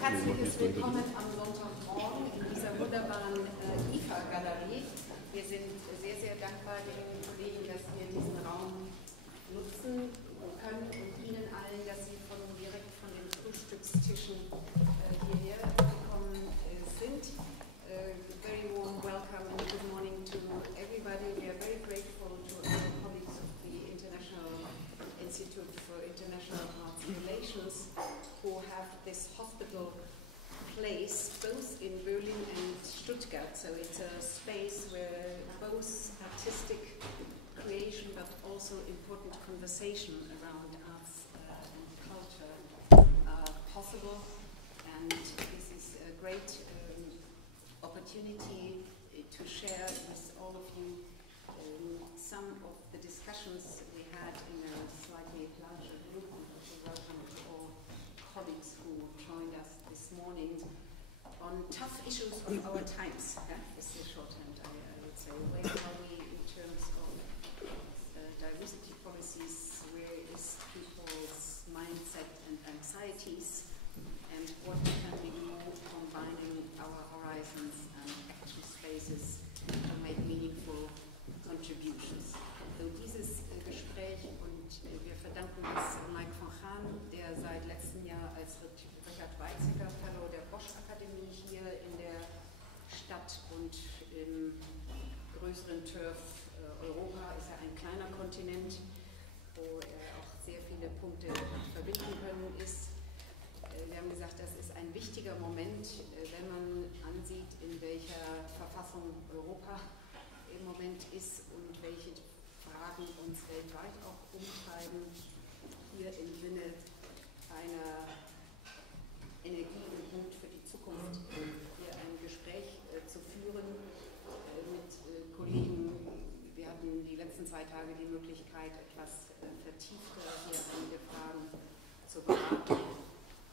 Herzliches Willkommen am Sonntagmorgen in dieser wunderbaren IFA-Galerie. Wir sind sehr, sehr dankbar den Kollegen, dass wir diesen Raum nutzen können und Ihnen allen, dass Sie direkt von den Frühstückstischen hierher gekommen sind. Very warm welcome and good morning to everybody. We are very grateful to our colleagues of the International Institute for International Arts Relations who have this hospital place both in Berlin and Stuttgart. So it's a space where both artistic creation but also important conversation around arts and culture are possible. And this is a great opportunity to share with all of you some of the discussions we had in a slightly larger group. Welcome to all colleagues who joined us this morning on tough issues of our times. Is the shorthand, I would say. Where are we in terms of diversity policies? Where is people's mindset and anxieties? And what can we do combining our horizons and action spaces to make meaningful contributions? So dieses Gespräch, und wir verdanken es Mike von Haan, der seit letztem Jahr als Richard Weizsäcker Fellow der Bosch Akademie hier in der Stadt und im größeren Turf Europa ist er ein kleiner Kontinent, wo er auch sehr viele Punkte verbinden können ist. Wir haben gesagt, das ist ein wichtiger Moment, wenn man ansieht, in welcher Verfassung Europa im Moment ist und welche Fragen uns weltweit auch umtreiben. Hier im Sinne einer Energie und Mut für die Zukunft hier ein Gespräch zu führen mit Kollegen. Wir hatten die letzten 2 Tage die Möglichkeit, etwas vertiefter hier einige Fragen zu beraten.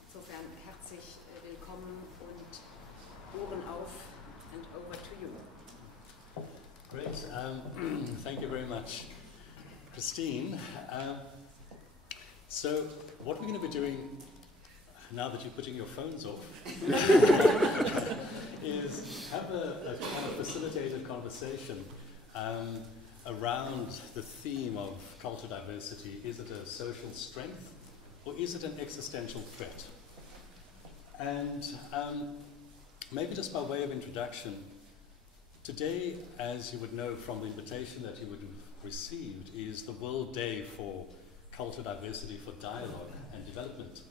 Insofern herzlich willkommen und Ohren auf and over to you. Great. Thank you very much, Christine. So what we're going to be doing now that you're putting your phones off is have a kind of facilitated conversation around the theme of cultural diversity. Is it a social strength or is it an existential threat? And maybe just by way of introduction, today, as you would know from the invitation that you would have received, is the World Day for Cultural Diversity for Dialogue and Development.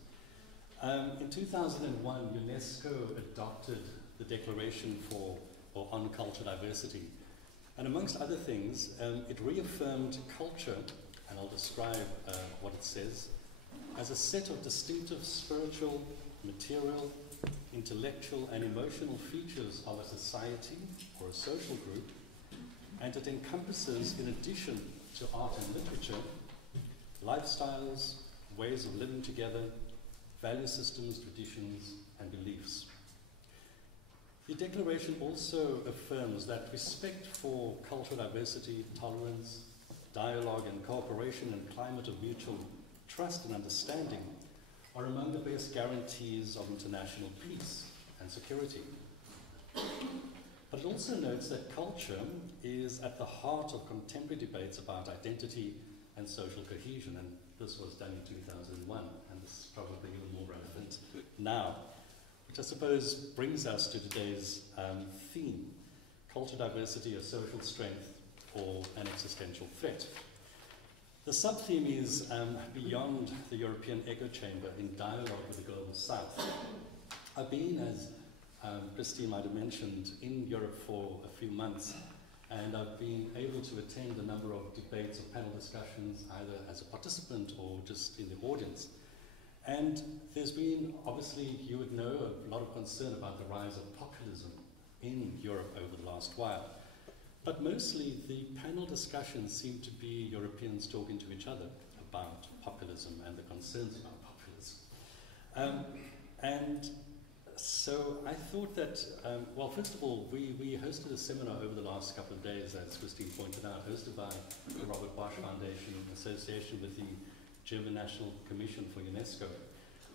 In 2001, UNESCO adopted the Declaration on Cultural Diversity. And amongst other things, it reaffirmed culture, and I'll describe what it says, as a set of distinctive spiritual, material, intellectual and emotional features of a society or a social group, and it encompasses, in addition to art and literature, lifestyles, ways of living together, value systems, traditions and beliefs. The Declaration also affirms that respect for cultural diversity, tolerance, dialogue and cooperation and climate of mutual trust and understanding are among the best guarantees of international peace and security. But it also notes that culture is at the heart of contemporary debates about identity and social cohesion, and this was done in 2001, and this is probably even more relevant now, which I suppose brings us to today's theme, cultural diversity, a social strength or an existential threat. The sub-theme is beyond the European echo chamber in dialogue with the global south. I've been, as Christine might have mentioned, in Europe for a few months, and I've been able to attend a number of debates or panel discussions, either as a participant or just in the audience. And there's been, obviously, you would know, a lot of concern about the rise of populism in Europe over the last while. But mostly the panel discussions seem to be Europeans talking to each other about populism and the concerns about populism. And so I thought that, well, first of all, we hosted a seminar over the last couple of days, as Christine pointed out, hosted by the Robert Bosch Foundation in association with the German National Commission for UNESCO,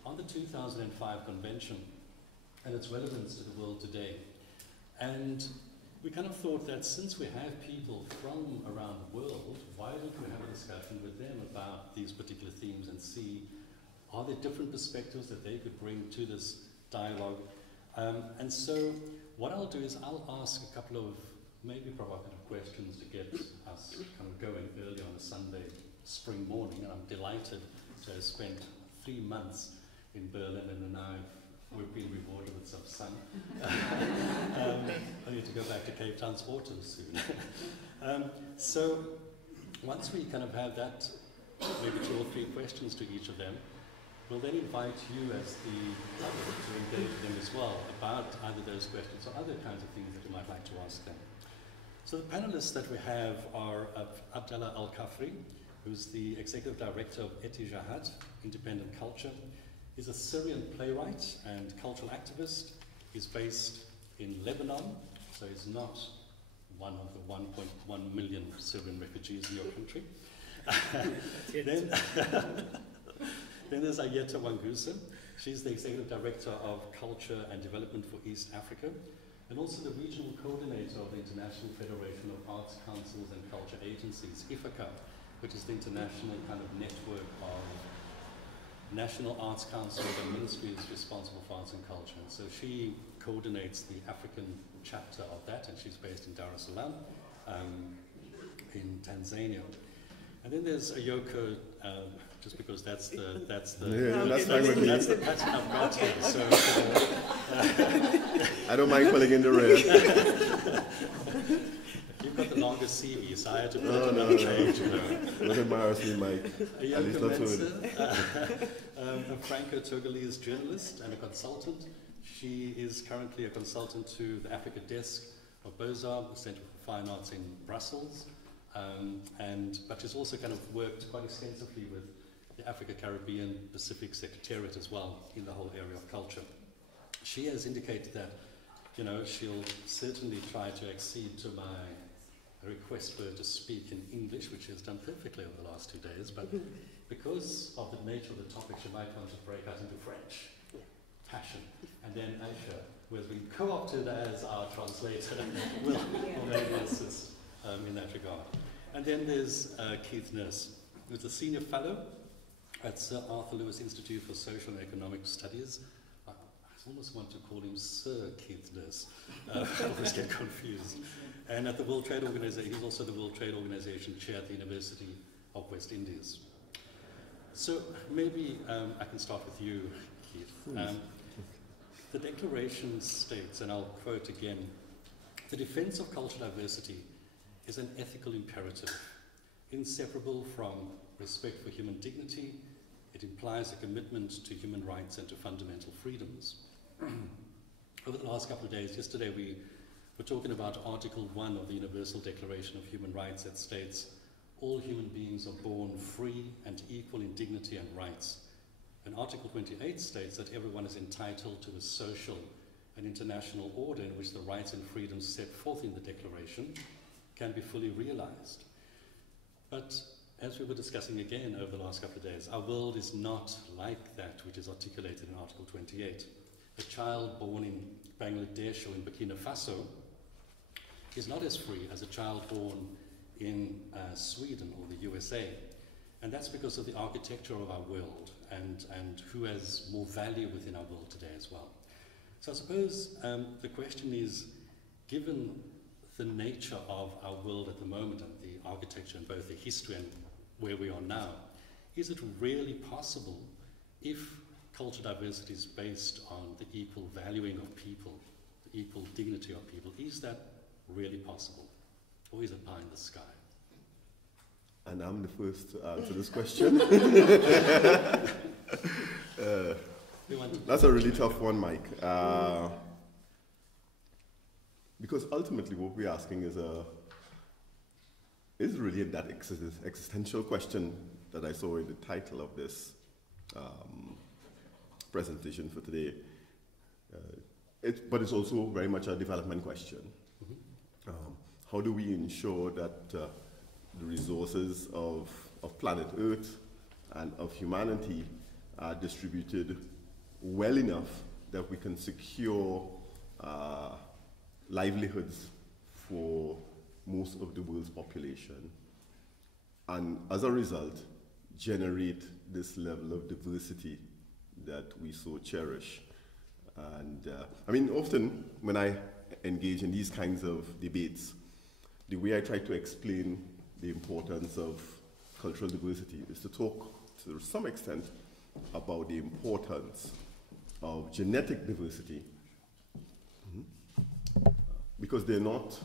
on the 2005 convention and its relevance to the world today. And we kind of thought that since we have people from around the world, why don't we have a discussion with them about these particular themes and see, are there different perspectives that they could bring to this dialogue? And so what I'll do is I'll ask a couple of maybe provocative questions to get us kind of going early on a Sunday spring morning. And I'm delighted to have spent 3 months in Berlin, and now we've been rewarded with some sun. I need to go back to Cape Town's waters soon. So once we kind of have that, maybe 2 or 3 questions to each of them, we'll then invite you as the public to engage with them as well about either those questions or other kinds of things that you might like to ask them. So the panelists that we have are Abdallah Al-Kafri, who's the Executive Director of Etijahat, Independent Culture. He's a Syrian playwright and cultural activist. He's based in Lebanon, so he's not one of the 1.1 million Syrian refugees in your country. Then there's Ayeta Wangusa. She's the Executive Director of Culture and Development for East Africa, and also the Regional Coordinator of the International Federation of Arts Councils and Culture Agencies, IFACA, which is the international kind of network of national arts councils and ministries responsible for arts and culture. And so she coordinates the African chapter of that, and she's based in Dar es Salaam, in Tanzania. And then there's Ayoko, just because that's the that's the pattern I've got here. So I don't mind pulling in the rear. You've got the longest CV, so I had to put another page. Don't embarrass me, Mike. At least not a Franco-Togolese journalist and a consultant. She is currently a consultant to the Africa Desk of Beaux-Arts, the Center for Fine Arts in Brussels. But she's also kind of worked quite extensively with the Africa, Caribbean, Pacific Secretariat as well in the whole area of culture. She has indicated that, you know, she'll certainly try to accede to my request for her to speak in English, which she has done perfectly over the last 2 days, but because of the nature of the topic, she might want to break out into French. Passion. And then Aisha, who has been co-opted as our translator, will maybe assist in that regard. And then there's Keith Nurse, who's a senior fellow at Sir Arthur Lewis Institute for Social and Economic Studies. I almost want to call him Sir Keith Nurse. I always get confused. And at the World Trade Organization, he's also the World Trade Organization chair at the University of West Indies. So maybe I can start with you, Keith. The Declaration states, and I'll quote again, "The defense of cultural diversity is an ethical imperative, inseparable from respect for human dignity. It implies a commitment to human rights and to fundamental freedoms." Over the last couple of days, yesterday we were talking about Article 1 of the Universal Declaration of Human Rights that states, "All human beings are born free and equal in dignity and rights." And Article 28 states that everyone is entitled to a social and international order in which the rights and freedoms set forth in the Declaration can be fully realized. But as we were discussing again over the last couple of days, our world is not like that which is articulated in Article 28. A child born in Bangladesh or in Burkina Faso is not as free as a child born in Sweden or the USA. And that's because of the architecture of our world and who has more value within our world today as well. So I suppose the question is, given the nature of our world at the moment and the architecture and both the history and where we are now, is it really possible, if cultural diversity is based on the equal valuing of people, the equal dignity of people, is that really possible? Or is it pie in the sky? And I'm the first to answer this question. That's a really tough one, Mike. Because ultimately what we're asking is really that existential question that I saw in the title of this presentation for today. But it's also very much a development question. Mm-hmm. How do we ensure that the resources of planet Earth and of humanity are distributed well enough that we can secure livelihoods for most of the world's population, and as a result, generate this level of diversity that we so cherish. And I mean, often when I engage in these kinds of debates, the way I try to explain the importance of cultural diversity is to talk to some extent about the importance of genetic diversity, because they're not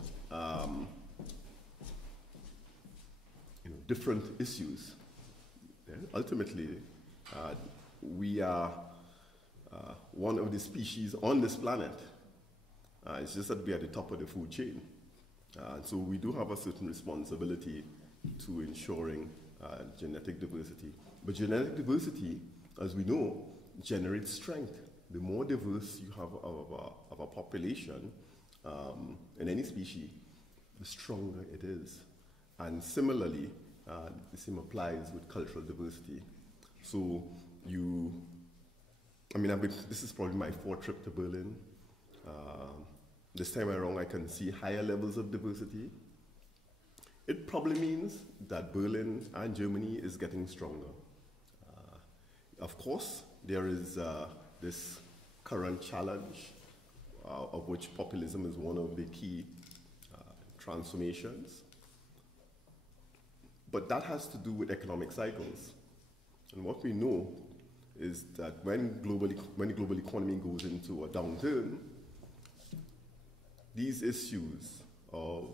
different issues. Ultimately, we are one of the species on this planet. It's just that we are at the top of the food chain. So we do have a certain responsibility to ensuring genetic diversity. But genetic diversity, as we know, generates strength. The more diverse you have of a population in any species, the stronger it is. And similarly, the same applies with cultural diversity. So this is probably my 4th trip to Berlin. This time around, I can see higher levels of diversity. It probably means that Berlin and Germany is getting stronger. Of course, there is this current challenge, of which populism is one of the key transformations. But that has to do with economic cycles. And what we know is that when the global economy goes into a downturn, these issues of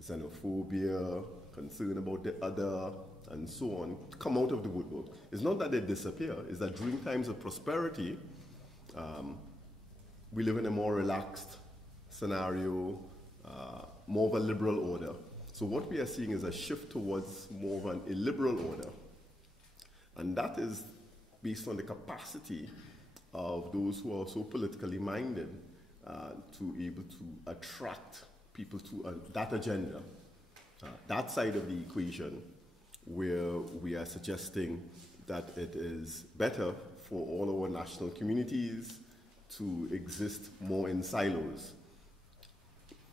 xenophobia, concern about the other, and so on, come out of the woodwork. It's not that they disappear, it's that during times of prosperity, we live in a more relaxed scenario, more of a liberal order. So what we are seeing is a shift towards more of an illiberal order. And that is based on the capacity of those who are so politically minded to able to attract people to that agenda, that side of the equation, where we are suggesting that it is better for all our national communities to exist more in silos.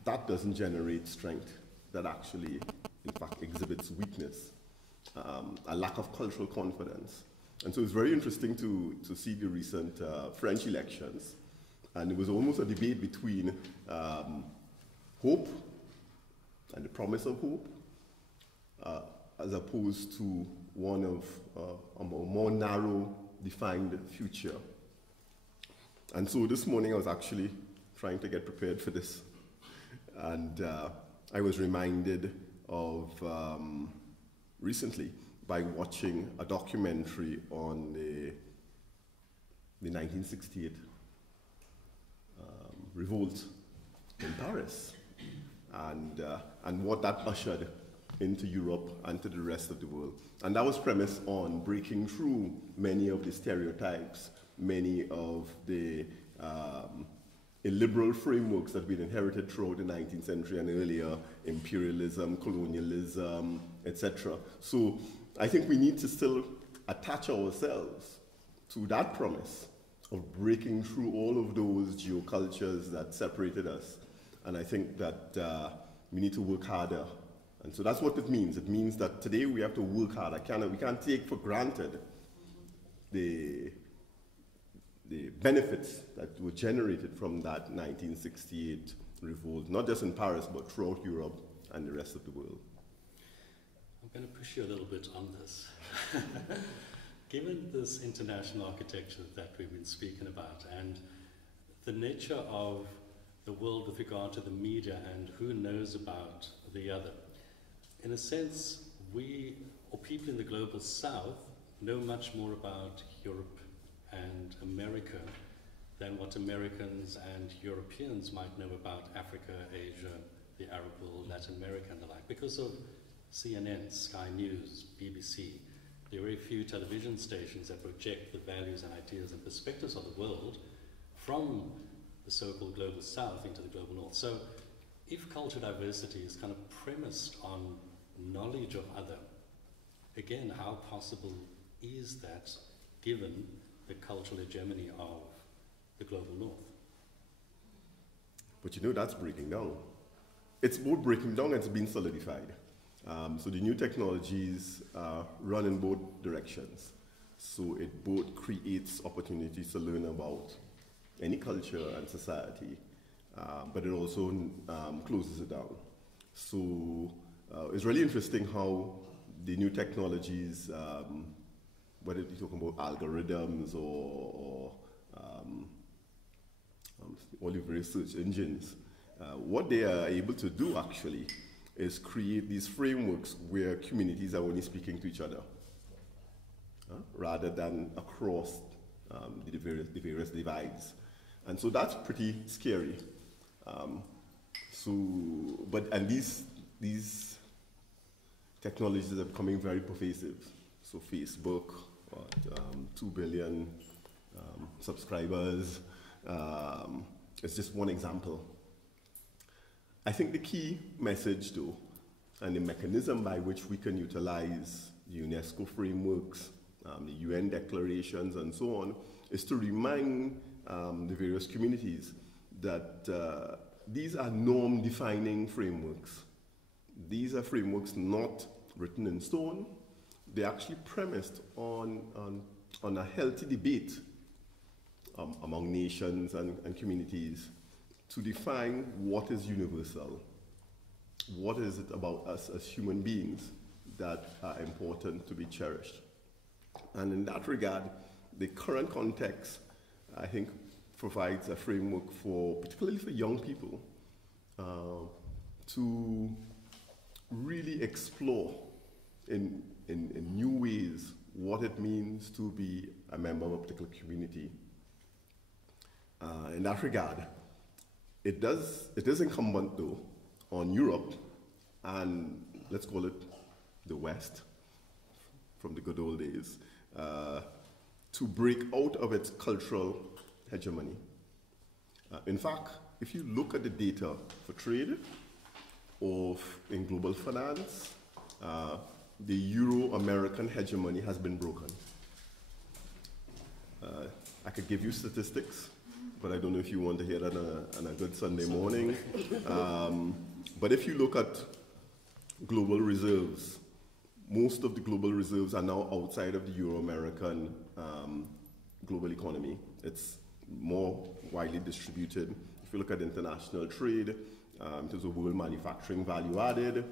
That doesn't generate strength. That actually, in fact, exhibits weakness, a lack of cultural confidence. And so it's very interesting to see the recent French elections. And it was almost a debate between hope and the promise of hope, as opposed to one of a more narrow, defined future. And so this morning I was actually trying to get prepared for this. And I was reminded of recently by watching a documentary on the 1968 revolt in Paris, and what that ushered into Europe and to the rest of the world. And that was premised on breaking through many of the stereotypes, many of the illiberal frameworks that we'd inherited throughout the 19th century and earlier, imperialism, colonialism, etc. So I think we need to still attach ourselves to that promise of breaking through all of those geocultures that separated us. And I think that we need to work harder. And so that's what it means. It means that today we have to work harder. We can't take for granted the benefits that were generated from that 1968 revolt, not just in Paris, but throughout Europe and the rest of the world. I'm going to push you a little bit on this. Given this international architecture that we've been speaking about and the nature of the world with regard to the media and who knows about the other, in a sense, we, or people in the global south, know much more about Europe and America than what Americans and Europeans might know about Africa, Asia, the Arab world, Latin America and the like, because of CNN, Sky News, BBC. There are very few television stations that project the values and ideas and perspectives of the world from the so-called global south into the global north. So if cultural diversity is kind of premised on knowledge of other, again, how possible is that given the cultural hegemony of the global north. But you know, that's breaking down. It's both breaking down and it's been solidified. So the new technologies run in both directions. So it both creates opportunities to learn about any culture and society, but it also closes it down. So it's really interesting how the new technologies, whether you're talking about algorithms or all the various search engines, what they are able to do actually is create these frameworks where communities are only speaking to each other, rather than across the various divides. And so that's pretty scary. And these technologies are becoming very pervasive. So Facebook, 2 billion subscribers, it's just one example. I think the key message though, and the mechanism by which we can utilize the UNESCO frameworks, the UN declarations and so on, is to remind the various communities that these are norm-defining frameworks. These are frameworks not written in stone. They're actually premised on a healthy debate among nations and communities to define what is universal. What is it about us as human beings that are important to be cherished? And in that regard, the current context, I think, provides a framework for, particularly for young people, to really explore in new ways what it means to be a member of a particular community. In that regard, it is incumbent though on Europe and let's call it the West from the good old days, to break out of its cultural hegemony. In fact, if you look at the data for trade or in global finance, the Euro-American hegemony has been broken. I could give you statistics, but I don't know if you want to hear that on a good Sunday morning. But if you look at global reserves, most of the global reserves are now outside of the Euro-American global economy. It's more widely distributed. If you look at international trade, in terms of world manufacturing value added,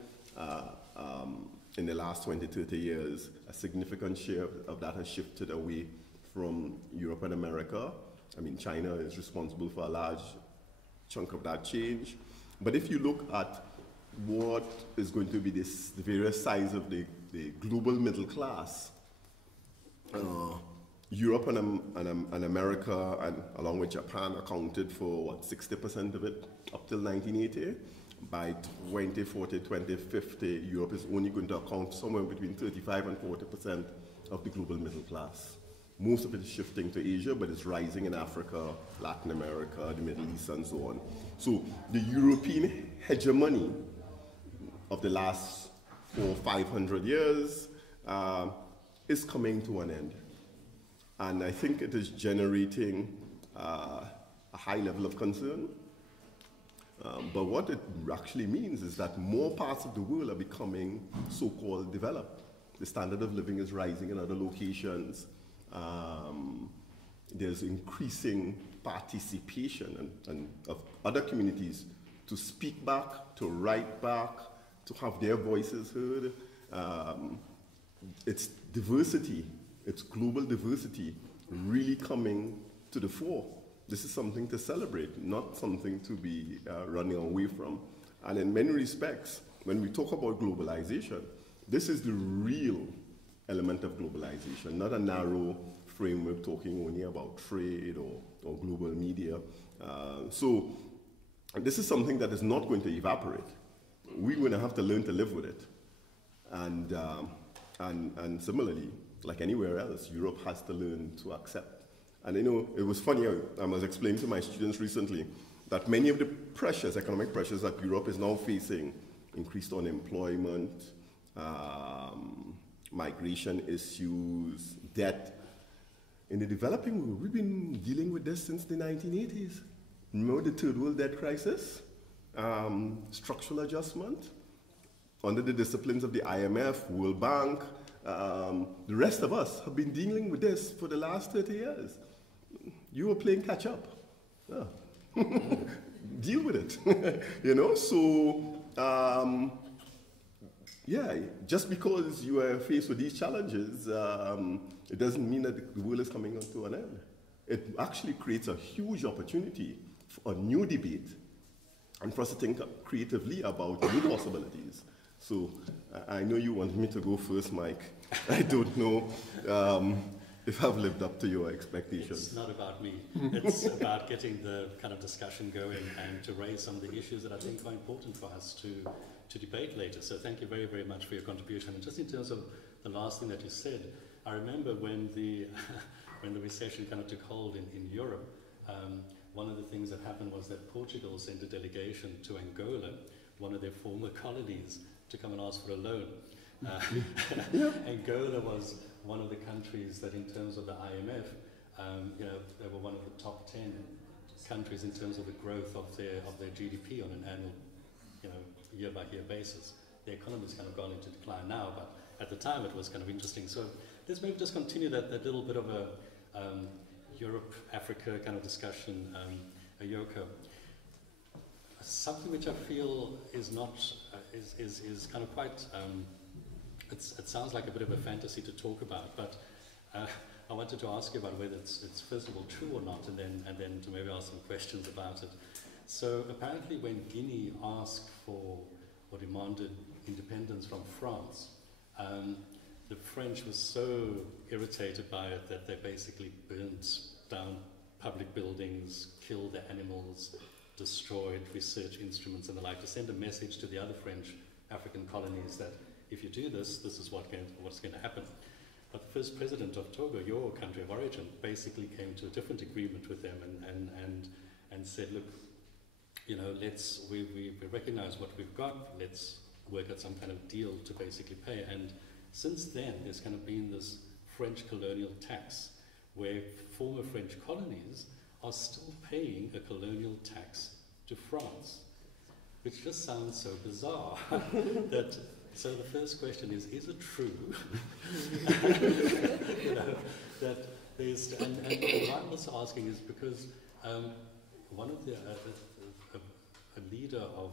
in the last 20, 30 years, a significant share of that has shifted away from Europe and America. I mean, China is responsible for a large chunk of that change. But if you look at what is going to be the various sides of the global middle class, Europe and America, and along with Japan, accounted for, what, 60% of it up till 1980. By 2040, 2050, Europe is only going to account somewhere between 35 and 40% of the global middle class. Most of it is shifting to Asia, but it's rising in Africa, Latin America, the Middle East, and so on. So the European hegemony of the last 400 or 500 years is coming to an end. And I think it is generating a high level of concern. But what it actually means is that more parts of the world are becoming so-called developed. The standard of living is rising in other locations. There's increasing participation and of other communities to speak back, to write back, to have their voices heard. It's diversity, it's global diversity really coming to the fore. This is something to celebrate, not something to be running away from. And in many respects, when we talk about globalization, this is the real element of globalization, not a narrow framework talking only about trade or global media. So this is something that is not going to evaporate. We're going to have to learn to live with it. And similarly, like anywhere else, Europe has to learn to accept. And you know, it was funny, I was explaining to my students recently that many of the pressures, economic pressures that Europe is now facing, increased unemployment, migration issues, debt, In the developing world, we've been dealing with this since the 1980s. Remember the third world debt crisis? Structural adjustment? Under the disciplines of the IMF, World Bank, the rest of us have been dealing with this for the last 30 years. You were playing catch up. Yeah. Deal with it. You know, so yeah, just because you are faced with these challenges, it doesn't mean that the world is coming to an end. It actually creates a huge opportunity for a new debate and for us to think creatively about new possibilities. So I know you want me to go first, Mike. I don't know if I've lived up to your expectations. It's not about me. It's about getting the kind of discussion going and to raise some of the issues that I think are important for us to debate later. So thank you very, very much for your contribution. And just in terms of the last thing that you said, I remember when the when the recession kind of took hold in Europe, one of the things that happened was that Portugal sent a delegation to Angola, one of their former colonies, to come and ask for a loan. Angola was one of the countries that, in terms of the IMF, they were one of the top 10 countries in terms of the growth of their GDP on an annual, year-by-year basis. The economy's kind of gone into decline now, but at the time it was kind of interesting. So let's maybe just continue that little bit of a Europe-Africa kind of discussion, Yoko. Something which I feel is not, is kind of quite, it sounds like a bit of a fantasy to talk about, but I wanted to ask you about whether it's first of all true or not, and then to maybe ask some questions about it. So apparently when Guinea asked for or demanded independence from France, the French were so irritated by it that they basically burnt down public buildings, killed the animals, destroyed research instruments and the like, to send a message to the other French African colonies that if you do this, this is what's going to happen. But the first president of Togo, your country of origin, basically came to a different agreement with them and said, look, we recognize what we've got, let's work out some kind of deal to basically pay. And since then, there's kind of been this French colonial tax where former French colonies are still paying a colonial tax to France, which just sounds so bizarre. So the first question is it true that there's, and what I'm also asking is because one of the, a leader of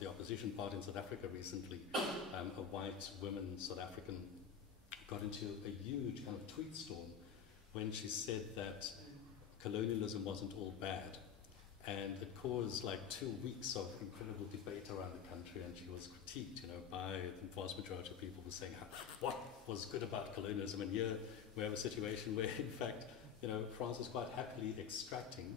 the opposition party in South Africa recently, a white woman South African, got into a huge kind of tweet storm when she said that colonialism wasn't all bad. And it caused like 2 weeks of incredible debate around the country, and she was critiqued, by the vast majority of people were saying, what was good about colonialism? And here we have a situation where, in fact, France is quite happily extracting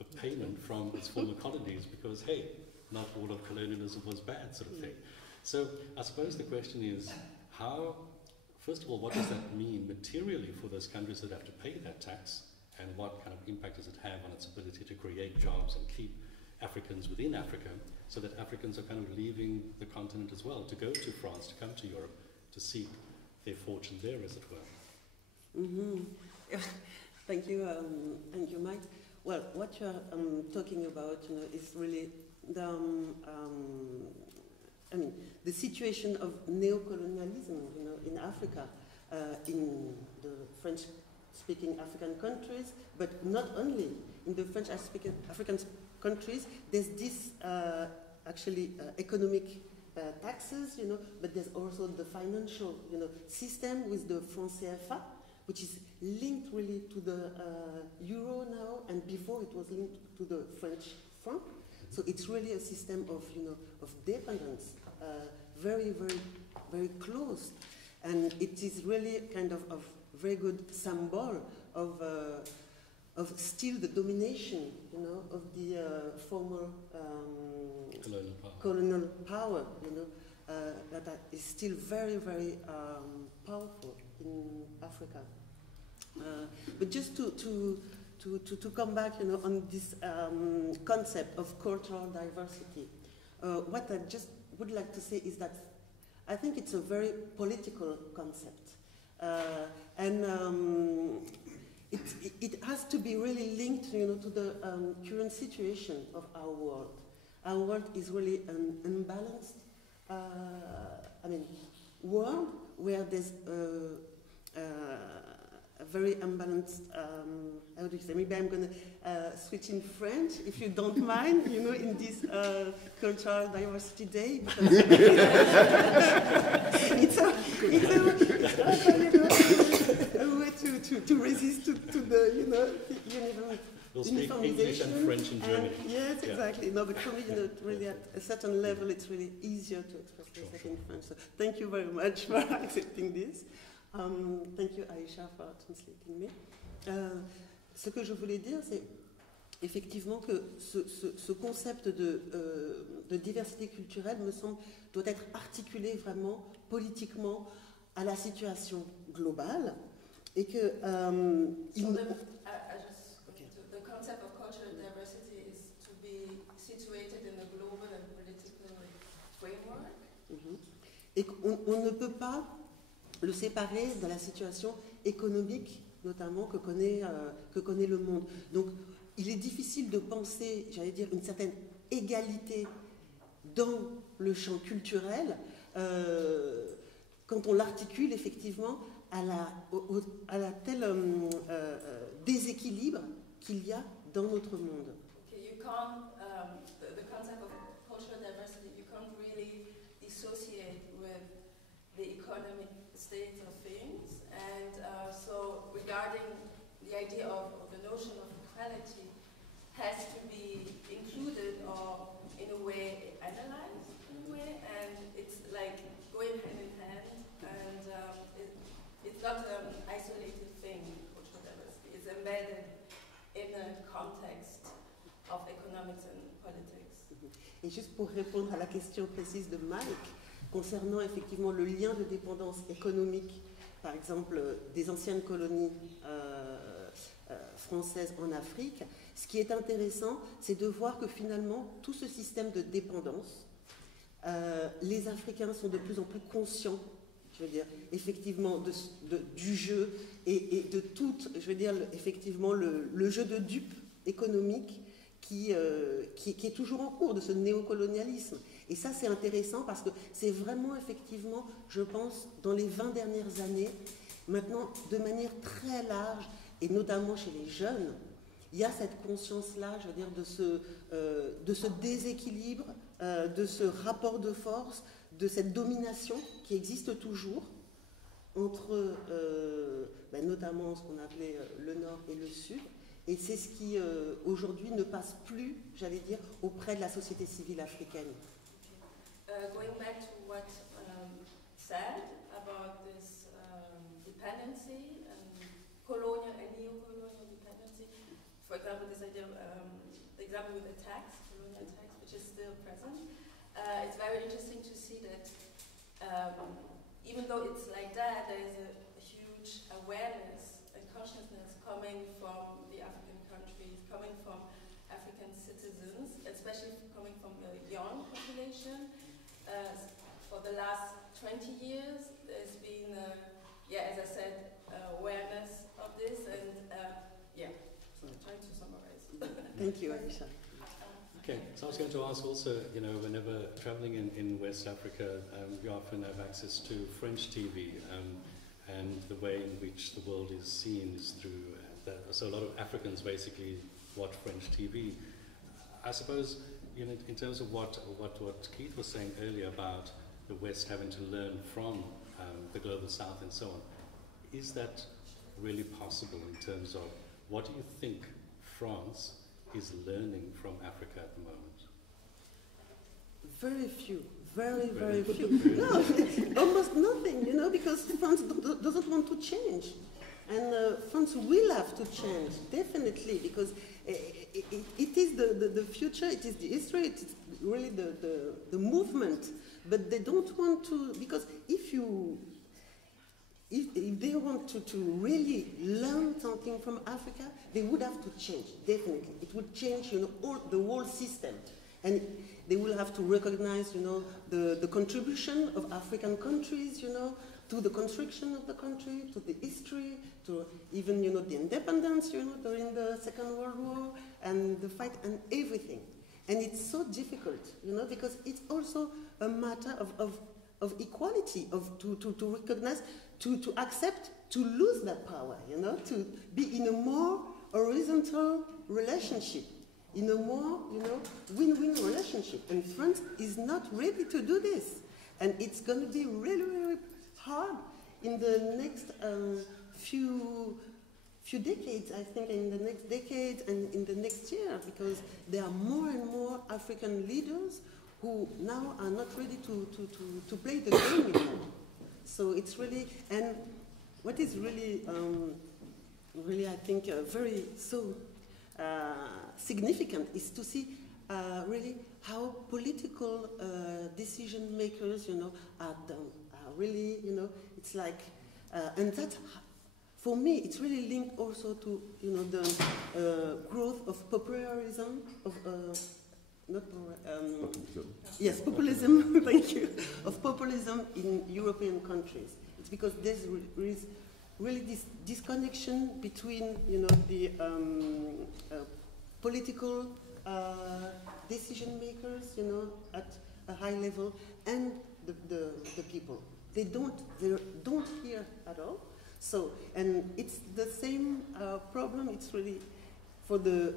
a payment from its former colonies because, hey, not all of colonialism was bad, sort of thing. So I suppose the question is, first of all, what does that mean materially for those countries that have to pay that tax? And what kind of impact does it have on its ability to create jobs and keep Africans within Africa, so that Africans are kind of leaving the continent as well, to go to France, to come to Europe, to seek their fortune there, as it were. Mm-hmm. Thank you, Mike. Well, what you're talking about, is really the situation of neocolonialism, in Africa, in the French-speaking African countries, but not only in the French-speaking African countries. There's this economic taxes, but there's also the financial, system with the franc CFA, which is linked really to the euro now, and before it was linked to the French franc. So it's really a system of, of dependence, very, very, very close, and it is really kind of very good symbol of still the domination, of the former colonial power, that is still very, very powerful in Africa. But just to come back, on this concept of cultural diversity, what I just would like to say is that I think it's a very political concept. And it has to be really linked, you know, to the current situation of our world. Our world is really an unbalanced, world where there's a very unbalanced, how do you say, maybe I'm going to switch in French, if you don't mind, you know, in this Cultural Diversity Day. It's a way to resist to the, you know, we'll speak English and French in Germany. Yes, exactly. Yeah. No, but for me, you know, really at a certain level, it's really easier to express myself in French. So thank you very much for accepting this. Thank you, Aïcha, for translating me. Ce que je voulais dire, c'est effectivement que ce concept de diversité culturelle, me semble, doit être articulé vraiment politiquement à la situation globale et que the concept of cultural diversity is to be situated in a global and political framework. Et qu'on ne peut pas le séparer de la situation économique, notamment, que connaît le monde. Donc, il est difficile de penser, j'allais dire, une certaine égalité dans le champ culturel quand on l'articule effectivement à la tel déséquilibre qu'il y a dans notre monde. Okay, you can't, the concept of cultural diversity, you can't really dissociate with the economic state of things, and so regarding the idea of the notion of equality has to be included or in a way analyzed in a way, and it's like going hand in hand, and it's not an isolated thing, cultural diversity, it's embedded in a context of economics and politics. Et juste pour répondre à la question précise de Mike, concernant effectivement le lien de dépendance économique, par exemple des anciennes colonies françaises en Afrique, ce qui est intéressant, c'est de voir que finalement, tout ce système de dépendance, les Africains sont de plus en plus conscients, je veux dire, effectivement, du jeu et de tout, je veux dire, effectivement, le jeu de dupes économique qui est toujours en cours, de ce néocolonialisme. Et ça, c'est intéressant parce que c'est vraiment, effectivement, je pense, dans les 20 dernières années, maintenant, de manière très large, et notamment chez les jeunes, il y a cette conscience-là, je veux dire, de ce déséquilibre, de ce rapport de force, de cette domination qui existe toujours entre, notamment ce qu'on appelait le Nord et le Sud. Et c'est ce qui, aujourd'hui, ne passe plus, j'allais dire, auprès de la société civile africaine. Going back to what said about this dependency, colonial and neo-colonial dependency, for example, this idea, the example with the tax, colonial tax, which is still present, it's very interesting to see that even though it's like that, there is a huge awareness and consciousness coming from the African countries, coming from African citizens, especially coming from a young population. For the last 20 years, there's been, as I said, awareness of this, and so I'm trying to summarize. Thank you, Aisha. Okay, so I was going to ask also, you know, whenever traveling in West Africa, you often have access to French TV, and the way in which the world is seen is through that. So a lot of Africans basically watch French TV. I suppose, you know, in terms of what Keith was saying earlier about the West having to learn from the Global South and so on, is that really possible in terms of what do you think France is learning from Africa at the moment? Very few. Very few. No, almost nothing, you know, because France doesn't want to change. And France will have to change, definitely, because it is the future, it is the history, it is really the movement. But they don't want to, because if they want to really learn something from Africa, they would have to change, definitely. It would change, you know, the whole system. And they will have to recognize, you know, the contribution of African countries, you know, to the construction of the country, to the history, to even, you know, the independence, you know, during the Second World War, and the fight and everything. And it's so difficult, you know, because it's also a matter of equality, to recognize, to accept, to lose that power, you know, to be in a more horizontal relationship, in a more, you know, win-win relationship. And France is not ready to do this. And it's going to be really, really hard in the next few decades, I think, in the next decade and in the next year, because there are more and more African leaders who now are not ready to play the game anymore. So it's really, and what is really, really I think very so significant is to see really how political decision makers, you know, are really, you know, it's like, and that, for me, it's really linked also to, you know, the growth of popularism, of, yes, populism, thank you, of populism in European countries. It's because there is really this disconnection between, you know, the political decision makers, you know, at a high level, and the people. They don't hear at all. So, and it's the same problem. It's really for the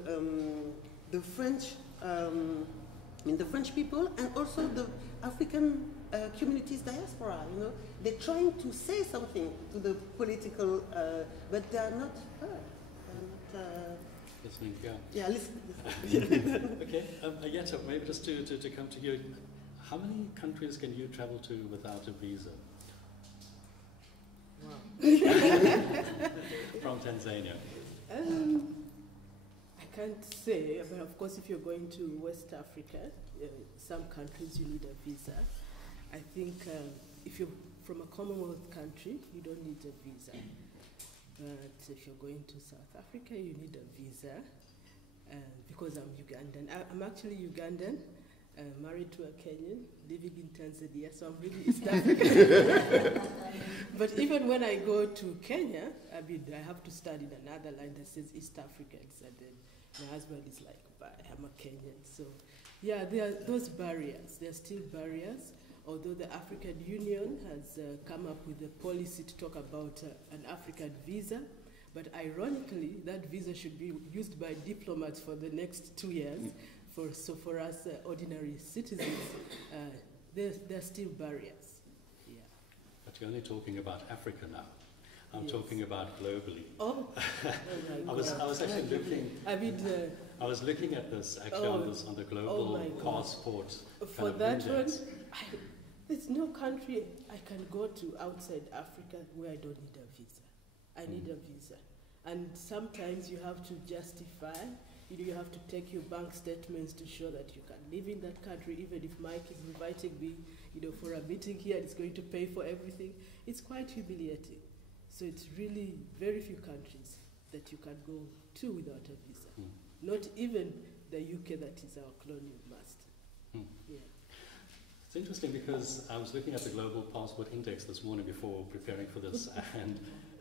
French, the French people, and also the African communities diaspora. You know, they're trying to say something to the political, but they are not heard. They're not. Listening, yeah. Yeah, listen. Okay, Yetta, maybe just to come to you, how many countries can you travel to without a visa? Wow. From Tanzania. I can't say, but of course if you're going to West Africa, some countries you need a visa. I think if you're from a Commonwealth country, you don't need a visa. But if you're going to South Africa, you need a visa because I'm Ugandan. I'm actually Ugandan, married to a Kenyan, living in Tanzania, so I'm really East African. But even when I go to Kenya, I mean, I have to study another line that says East Africans, and then my husband is like, but I'm a Kenyan. So yeah, there are those barriers. There are still barriers, although the African Union has come up with a policy to talk about an African visa. But ironically, that visa should be used by diplomats for the next 2 years. So for us ordinary citizens, there are still barriers. Yeah. But you're only talking about Africa now. I'm Yes. talking about globally. Oh, I was actually looking. I mean, I was looking at this actually on the global passport. for that one, there's no country I can go to outside Africa where I don't need a visa. I need a visa, and sometimes you have to justify. You have to take your bank statements to show that you can live in that country, even if Mike is inviting me, for a meeting here, and is going to pay for everything. It's quite humiliating. So it's really very few countries that you can go to without a visa. Not even the UK, that is our colonial master. Yeah. It's interesting because I was looking at the Global Passport Index this morning before preparing for this,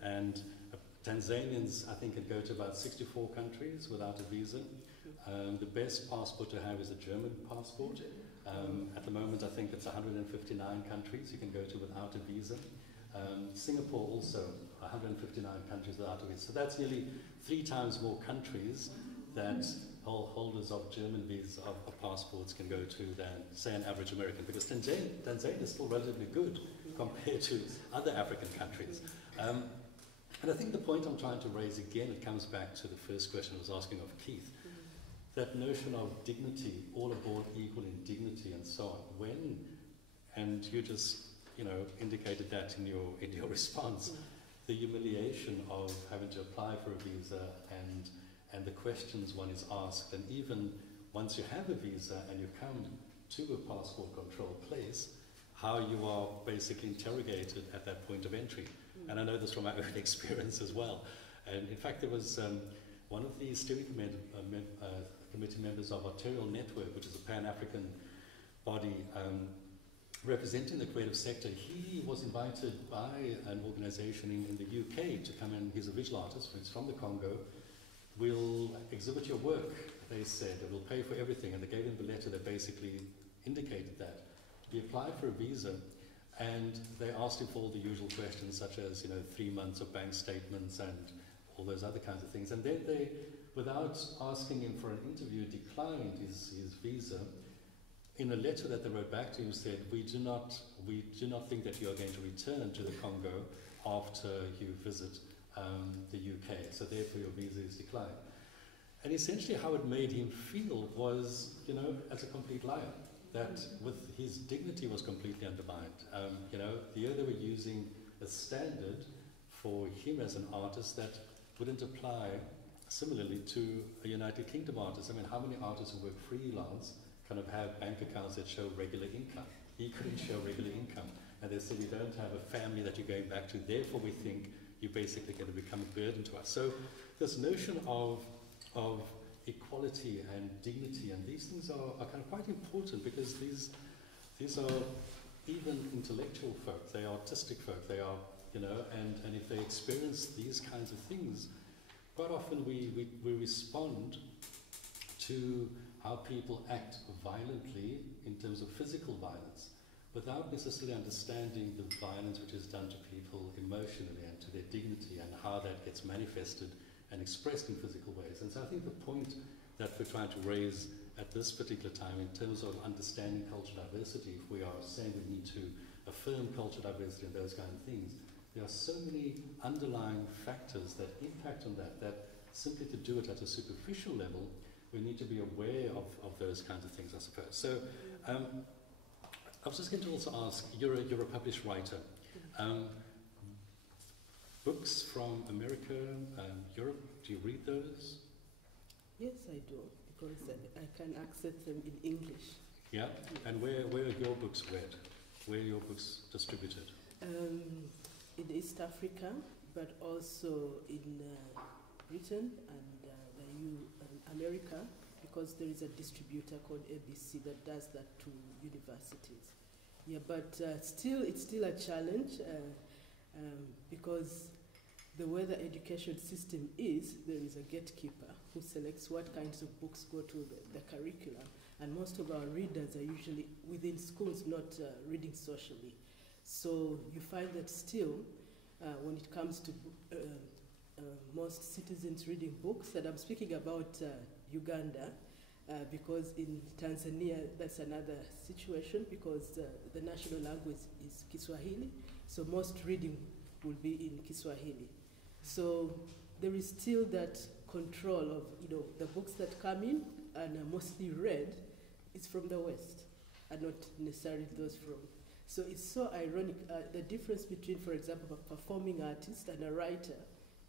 and Tanzanians, I think, can go to about 64 countries without a visa. The best passport to have is a German passport. At the moment, I think it's 159 countries you can go to without a visa. Singapore also, 159 countries without a visa. So that's nearly 3 times more countries that holders of German visas, of passports, can go to than, say, an average American, because Tanzania is still relatively good compared to other African countries. And I think the point I'm trying to raise again, it comes back to the first question I was asking of Keith, that notion of dignity, all aboard equal in dignity and so on. When, and you just indicated that in your response, the humiliation of having to apply for a visa and the questions one is asked, and even once you have a visa and you come to a passport control place, how you are basically interrogated at that point of entry. And I know this from my own experience as well. And in fact, there was one of the steering committee members of Arterial Network, which is a Pan-African body, representing the creative sector, he was invited by an organization in the UK to come in. He's a visual artist, he's from the Congo. We'll exhibit your work, they said, and we'll pay for everything. And they gave him the letter that basically indicated that. He applied for a visa, and they asked him for all the usual questions, such as, 3 months of bank statements and all those other kinds of things. And then they, without asking him for an interview, declined his visa. In a letter that they wrote back to him, said, we do not think that you are going to return to the Congo after you visit the UK, so therefore your visa is declined. And essentially how it made him feel was, as a complete liar, that with his dignity was completely undermined. The year they were using a standard for him as an artist that wouldn't apply similarly to a United Kingdom artist. I mean, how many artists who work freelance kind of have bank accounts that show regular income? He couldn't show regular income. And they said, you don't have a family that you're going back to, therefore we think you're basically going to become a burden to us. So this notion of equality and dignity, and these things are kind of quite important, because these are even intellectual folk, they are artistic folk, they are, and if they experience these kinds of things, quite often we respond to how people act violently in terms of physical violence, without necessarily understanding the violence which is done to people emotionally and to their dignity, and how that gets manifested and expressed in physical ways. And so I think the point that we're trying to raise at this particular time in terms of understanding cultural diversity, if we are saying we need to affirm cultural diversity and those kind of things, there are so many underlying factors that impact on that simply to do it at a superficial level, we need to be aware of those kinds of things, I suppose. So I was just going to also ask, you're a published writer. Books from America and Europe, do you read those? Yes, I do, because I can access them in English. Yeah? And where are your books read? Where are your books distributed? In East Africa, but also in Britain and America, because there is a distributor called ABC that does that to universities. Yeah, but it's still a challenge because the way the education system is, there is a gatekeeper who selects what kinds of books go to the curriculum, and most of our readers are usually within schools, not reading socially. So you find that still, when it comes to most citizens reading books, and I'm speaking about Uganda, because in Tanzania that's another situation, because the national language is Kiswahili, so most reading will be in Kiswahili. So there is still that control of, the books that come in and are mostly read is from the West, and not necessarily those from. So it's so ironic, the difference between, for example, a performing artist and a writer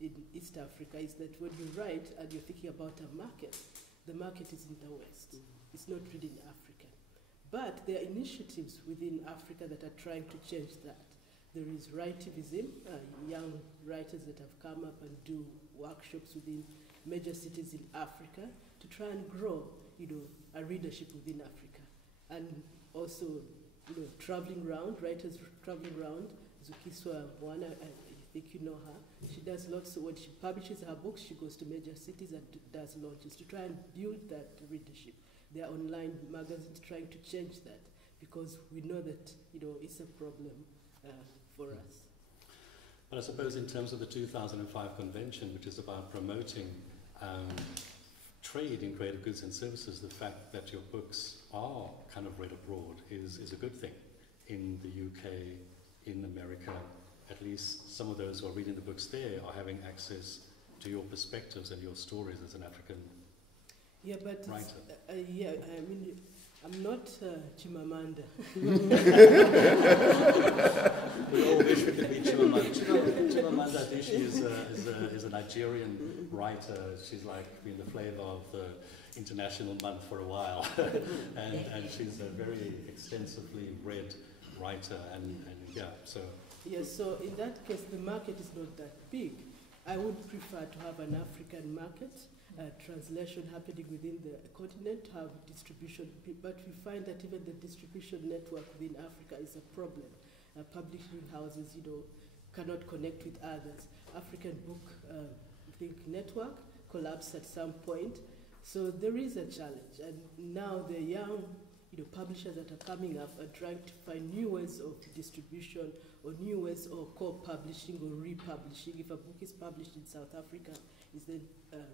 in East Africa is that when you write and you're thinking about a market, the market is in the West. It's not really in Africa. But there are initiatives within Africa that are trying to change that. There is writivism, young writers that have come up and do workshops within major cities in Africa to try and grow, a readership within Africa. And also, traveling around, writers traveling around. Zukiswa Mwana, I think you know her. She does lots, when she publishes her books, she goes to major cities and does launches to try and build that readership. There are online magazines trying to change that, because we know that, it's a problem for us. But I suppose in terms of the 2005 convention, which is about promoting trade in creative goods and services, the fact that your books are kind of read abroad is a good thing. In the UK, in America, at least some of those who are reading the books there are having access to your perspectives and your stories as an African writer. I'm not Chimamanda. We all wish we could be Chimamanda. Chimamanda Adichie is a Nigerian writer. She's like been the flavor of the International Month for a while, and she's a very extensively read writer, so in that case, the market is not that big. I would prefer to have an African market, translation happening within the continent, have distribution, but we find that even the distribution network within Africa is a problem. Publishing houses, cannot connect with others. African Book Network collapsed at some point, so there is a challenge. And now the young, publishers that are coming up are trying to find new ways of distribution or new ways of co-publishing or republishing. If a book is published in South Africa, it's then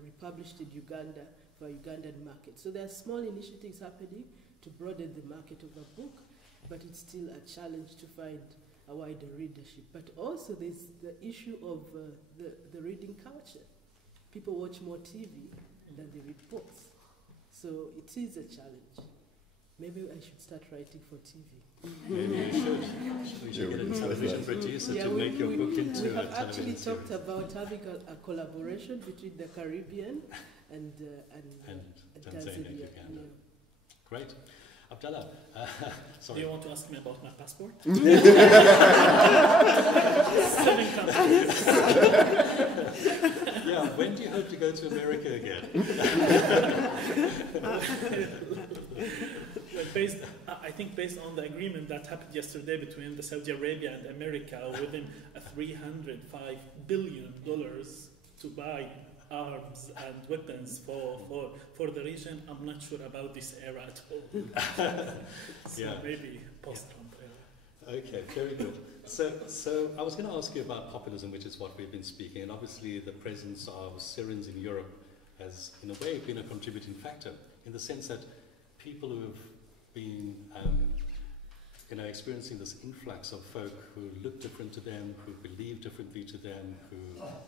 republished in Uganda for a Ugandan market. So there are small initiatives happening to broaden the market of a book, but it's still a challenge to find a wider readership. But also there's the issue of the reading culture. People watch more TV than they read books. So it is a challenge. Maybe I should start writing for TV. Maybe you should. We should get a television producer to make your book into a television series. We have actually talked about having a collaboration between the Caribbean and Tanzania. Yeah. Great. Abdallah, sorry. Do you want to ask me about my passport? 7 countries. Yeah, when do you hope to go to America again? I think based on the agreement that happened yesterday between the Saudi Arabia and America, within $305 billion to buy arms and weapons for the region, I'm not sure about this era at all. So yeah. Maybe post-Trump era. Okay, very good. So I was going to ask you about populism, which is what we've been speaking, and obviously the presence of Syrians in Europe has, in a way, been a contributing factor, in the sense that people who have been experiencing this influx of folk who look different to them, who believe differently to them, who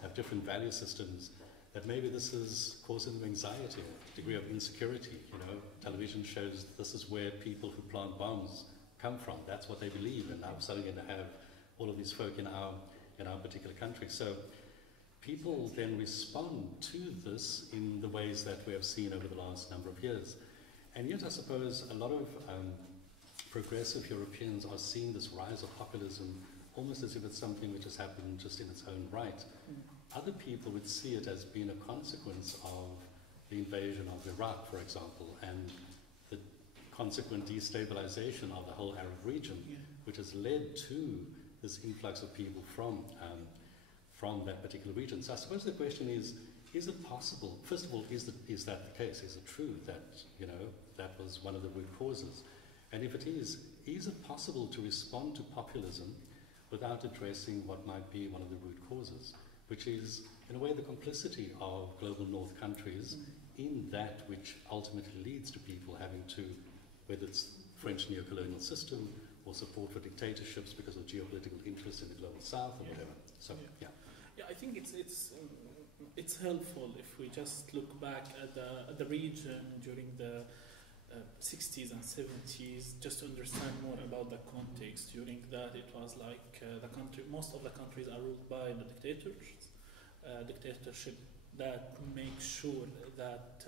have different value systems, that maybe this is causing them anxiety, a degree of insecurity. Television shows this is where people who plant bombs come from. That's what they believe, and now we're suddenly going to have all of these folk in our particular country. So people then respond to this in the ways that we have seen over the last number of years. And yet I suppose a lot of progressive Europeans are seeing this rise of populism almost as if it's something which has happened just in its own right. Other people would see it as being a consequence of the invasion of Iraq, for example, and the consequent destabilization of the whole Arab region, which has led to this influx of people from that particular region. So I suppose the question is it possible, first of all, is that the case? Is it true that, that was one of the root causes? And if it is it possible to respond to populism without addressing what might be one of the root causes, which is, in a way, the complicity of global north countries in that which ultimately leads to people having to, whether it's French neocolonial system or support for dictatorships because of geopolitical interests in the global south or whatever. So, yeah. Yeah, I think it's helpful if we just look back at the region during the 60s and 70s, just to understand more about the context. During that, it was like most of the countries are ruled by the dictatorship that make sure that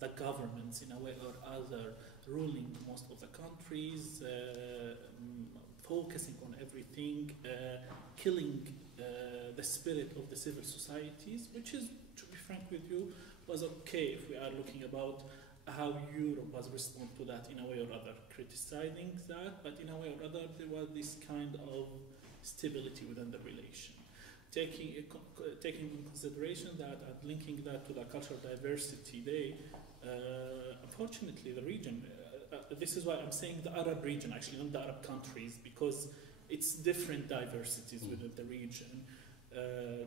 the governments, in a way or other, ruling most of the countries, focusing on everything, killing the spirit of the civil societies, which is, to be frank with you, was okay if we are looking about how Europe was responding to that in a way or other, criticizing that, but in a way or other there was this kind of stability within the relation. Taking in consideration that and linking that to the Cultural Diversity Day, unfortunately the region, this is why I'm saying the Arab region, actually not the Arab countries, because it's different diversities within the region.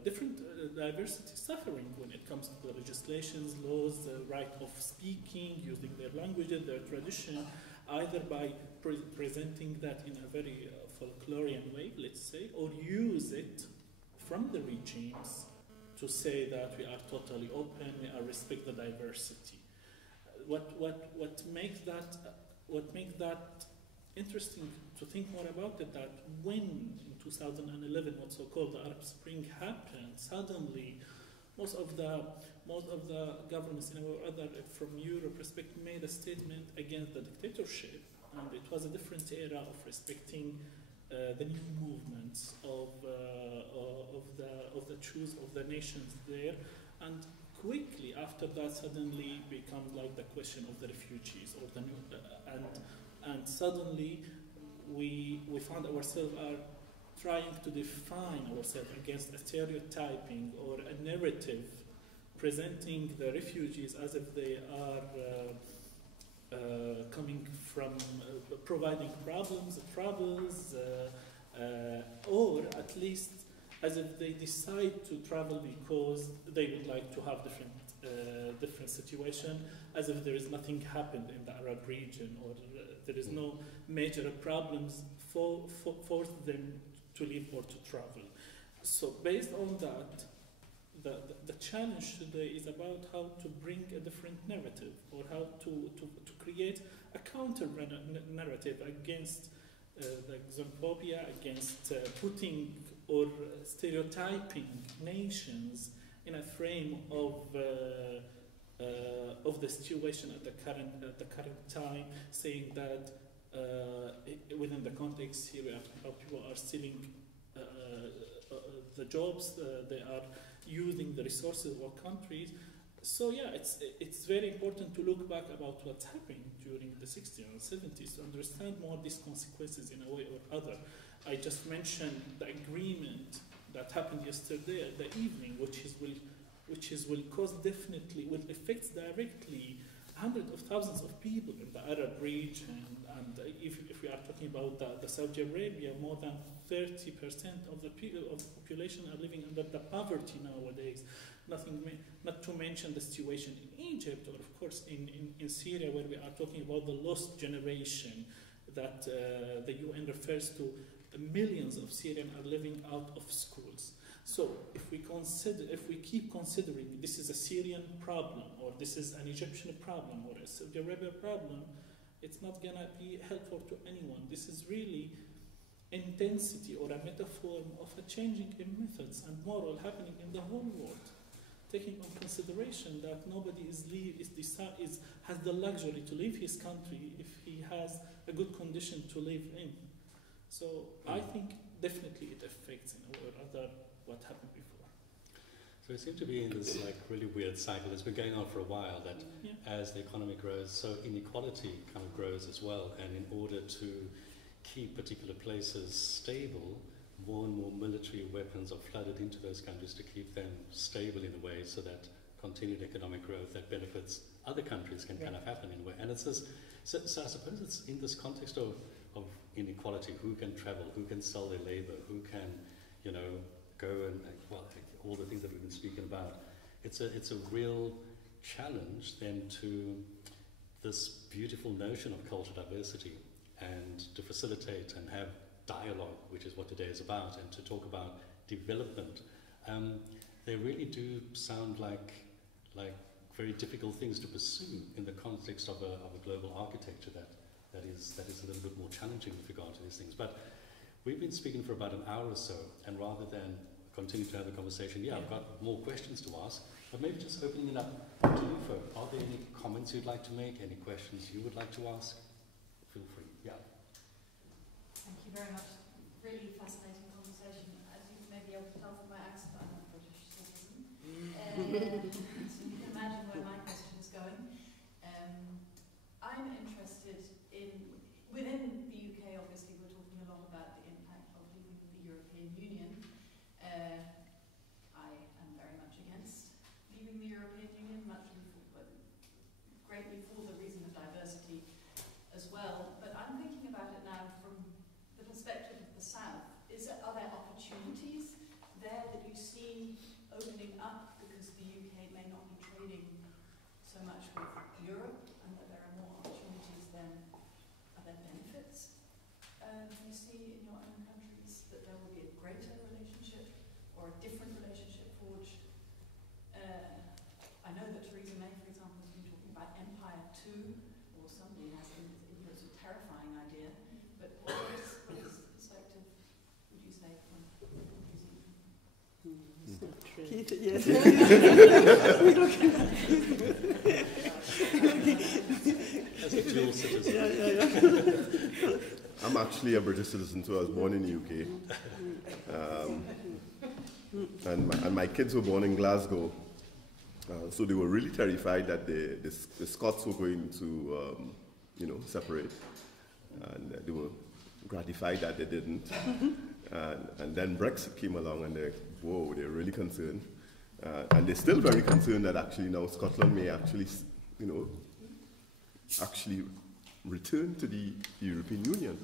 Different diversity suffering when it comes to the legislations, laws, the right of speaking, using their languages, their tradition, either by presenting that in a very folklorian way, let's say, or use it from the regimes to say that we are totally open, we are respect the diversity. What makes that interesting to think more about it, that when in 2011 what so-called the Arab Spring happened, suddenly most of the governments in a way or other from Europe made a statement against the dictatorship, and it was a different era of respecting the new movements of the Jews of the nations there, and quickly after that suddenly becomes like the question of the refugees or the new, and suddenly we find ourselves are trying to define ourselves against a stereotyping or a narrative presenting the refugees as if they are coming from providing problems, troubles, or at least as if they decide to travel because they would like to have different situation, as if there is nothing happened in the Arab region, or there is no major problems for them to live or to travel. So based on that, the challenge today is about how to bring a different narrative, or how to create a counter narrative against the xenophobia, against putting or stereotyping nations in a frame of the situation at the current time, saying that within the context here, how people are stealing the jobs, they are using the resources of our countries. So yeah, it's very important to look back about what's happening during the 60s and 70s to understand more these consequences in a way or other. I just mentioned the agreement that happened yesterday at the evening, which will cause definitely, will affect directly hundreds of thousands of people in the Arab region. And if we are talking about the Saudi Arabia, more than 30% of the population are living under the poverty nowadays. Not to mention the situation in Egypt, or of course in Syria, where we are talking about the lost generation that the UN refers to. Millions of Syrians are living out of schools. So if we keep considering this is a Syrian problem, or this is an Egyptian problem, or a Saudi Arabia problem, it's not gonna be helpful to anyone. This is really intensity or a metaphor of a changing in methods and moral happening in the whole world, taking on consideration that nobody has the luxury to leave his country if he has a good condition to live in. So I think definitely it affects in a way or other what happened before. So we seem to be in this like really weird cycle that's been going on for a while, that as the economy grows, so inequality kind of grows as well, and in order to keep particular places stable, more and more military weapons are flooded into those countries to keep them stable in a way so that continued economic growth that benefits other countries can kind of happen in a way. And it's this, so I suppose it's in this context of inequality, who can travel, who can sell their labor, who can, you know, go and, well, all the things that we've been speaking about. It's a real challenge then to this beautiful notion of cultural diversity, and to facilitate and have dialogue, which is what today is about, and to talk about development. They really do sound like very difficult things to pursue in the context of a global architecture that is a little bit more challenging with regard to these things. But we've been speaking for about an hour or so, and rather than continue to have a conversation, I've got more questions to ask, but maybe just opening it up to you folk. Are there any comments you'd like to make, any questions you would like to ask? Feel free. Yeah. Thank you very much. Really fascinating conversation. As you may be able to tell from my accent, I'm a British citizen. So you can imagine where my question is going. I'm interested in, within the UK, obviously we're talking a lot about the impact of leaving the European Union. I am very much against leaving the European Union, greatly for the reason of diversity as well. But I'm thinking about it now from the perspective of the South. Are there opportunities there that you see opening up because the UK may not be trading so much with Europe, and that there are more opportunities than are there benefits? Do you see in your own countries that there will be a greater relationship or a different relationship forged? I know that Theresa May, for example, has been talking about Empire 2, or somebody has, it's a terrifying idea. But what is the perspective, would you say, when using? It's not true. Yes. As a dual citizen. I'm actually a British citizen too. I was born in the UK. And my kids were born in Glasgow. So they were really terrified that the Scots were going to, separate, and they were gratified that they didn't. And then Brexit came along, and they're really concerned, and they're still very concerned that actually now Scotland may actually, actually return to the European Union.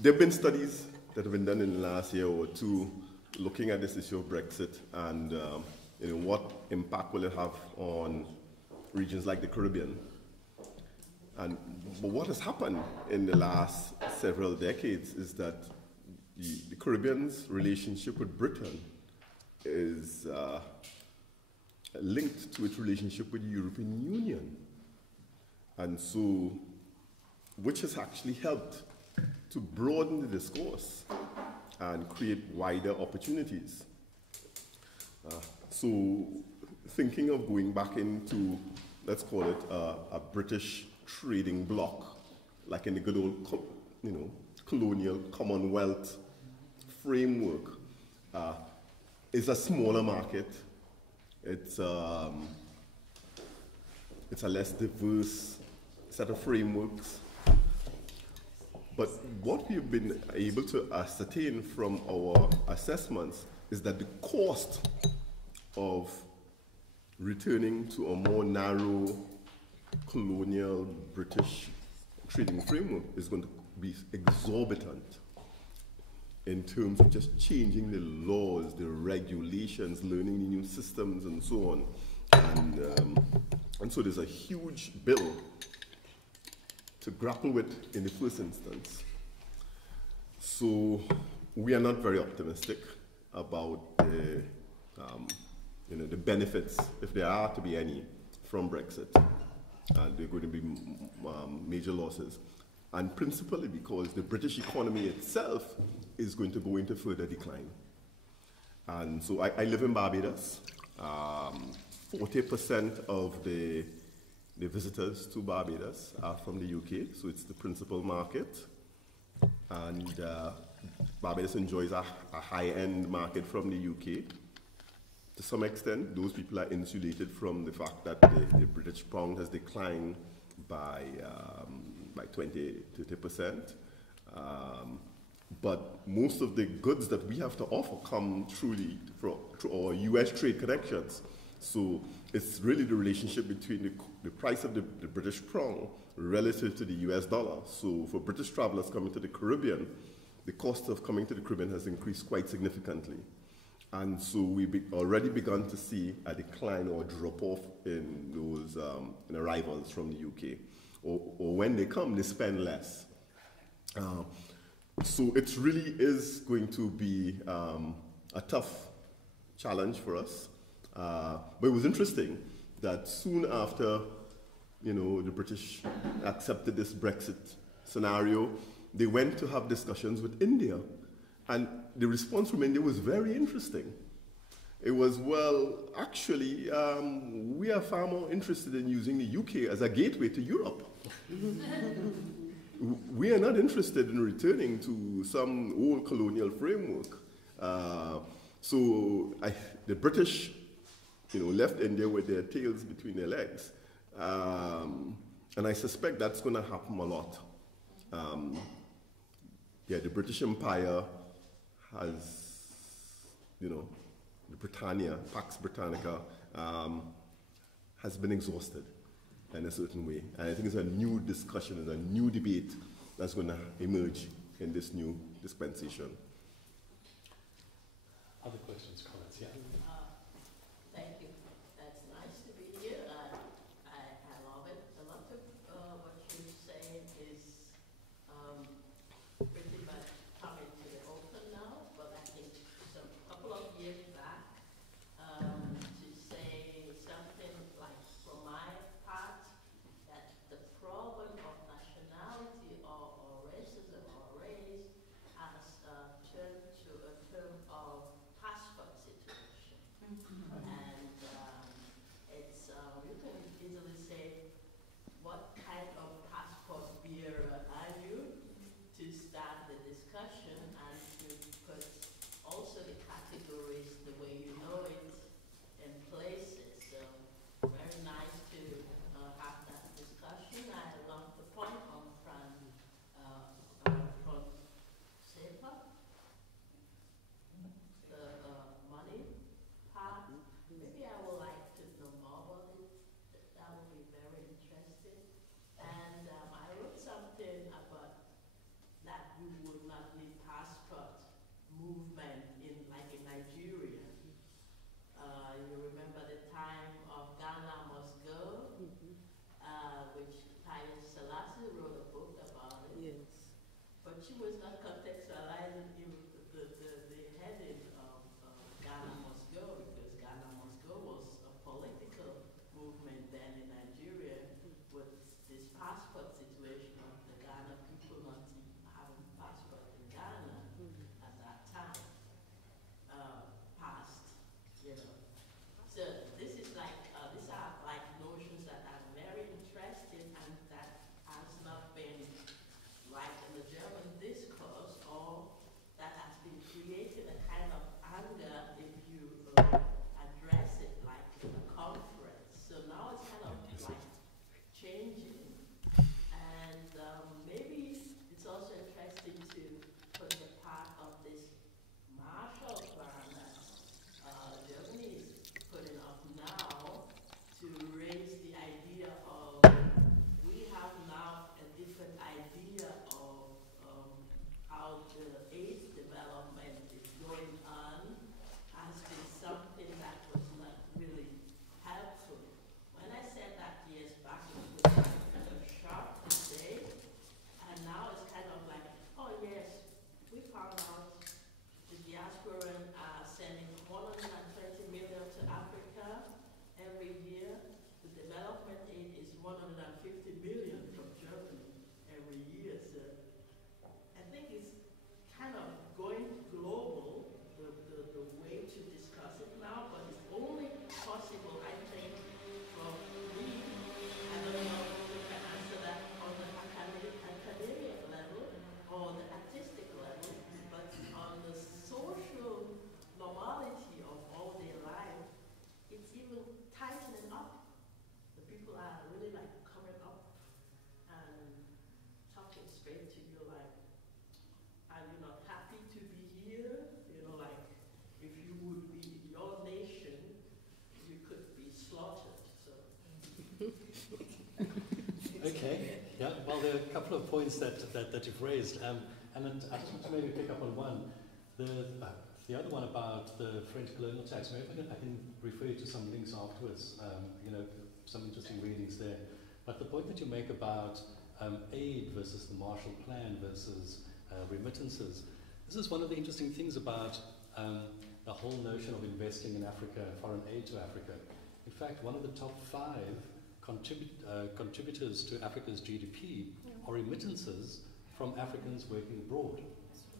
There have been studies that have been done in the last year or two looking at this issue of Brexit and what impact will it have on regions like the Caribbean. But what has happened in the last several decades is that the Caribbean's relationship with Britain is linked to its relationship with the European Union. And so, which has actually helped to broaden the discourse and create wider opportunities. So thinking of going back into, let's call it a British trading bloc, like in the good old colonial Commonwealth framework, is a smaller market. It's a less diverse set of frameworks. But what we've been able to ascertain from our assessments is that the cost of returning to a more narrow colonial British trading framework is going to be exorbitant in terms of just changing the laws, the regulations, learning the new systems, and so on. And so there's a huge bill to grapple with in the first instance. So we are not very optimistic about the benefits, if there are to be any, from Brexit. And there are going to be major losses. And principally because the British economy itself is going to go into further decline. And so I live in Barbados. 40% of the visitors to Barbados are from the UK, so it's the principal market. And Barbados enjoys a high-end market from the UK. To some extent, those people are insulated from the fact that the British pound has declined by 20–30%. But most of the goods that we have to offer come through our US trade connections. So it's really the relationship between the price of the British pound relative to the US dollar. So for British travelers coming to the Caribbean, the cost of coming to the Caribbean has increased quite significantly. And so we've already begun to see a decline or a drop-off in those in arrivals from the UK. Or when they come, they spend less. So it really is going to be a tough challenge for us. But it was interesting that soon after, the British accepted this Brexit scenario, they went to have discussions with India. And the response from India was very interesting. It was, well, actually, we are far more interested in using the UK as a gateway to Europe. We are not interested in returning to some old colonial framework. So the British, left India with their tails between their legs. And I suspect that's going to happen a lot. The British Empire has, the Britannia, Pax Britannica, has been exhausted in a certain way. And I think it's a new discussion and a new debate that's going to emerge in this new dispensation. Other questions, comments? Yeah. Thank you. That's nice to be here. I love it. A lot of what you say is pretty much coming to the open now, but I think a couple of years back, to say something like, from my part, that the problem of nationality or racism or race has turned to a term of passports Okay, yeah, well, there are a couple of points that you've raised, and then I just want to maybe pick up on one. The other one about the French colonial tax, maybe I can refer you to some links afterwards, some interesting readings there. But the point that you make about aid versus the Marshall Plan versus remittances, this is one of the interesting things about the whole notion of investing in Africa, foreign aid to Africa. In fact, one of the top 5 contributors to Africa's GDP are remittances from Africans working abroad.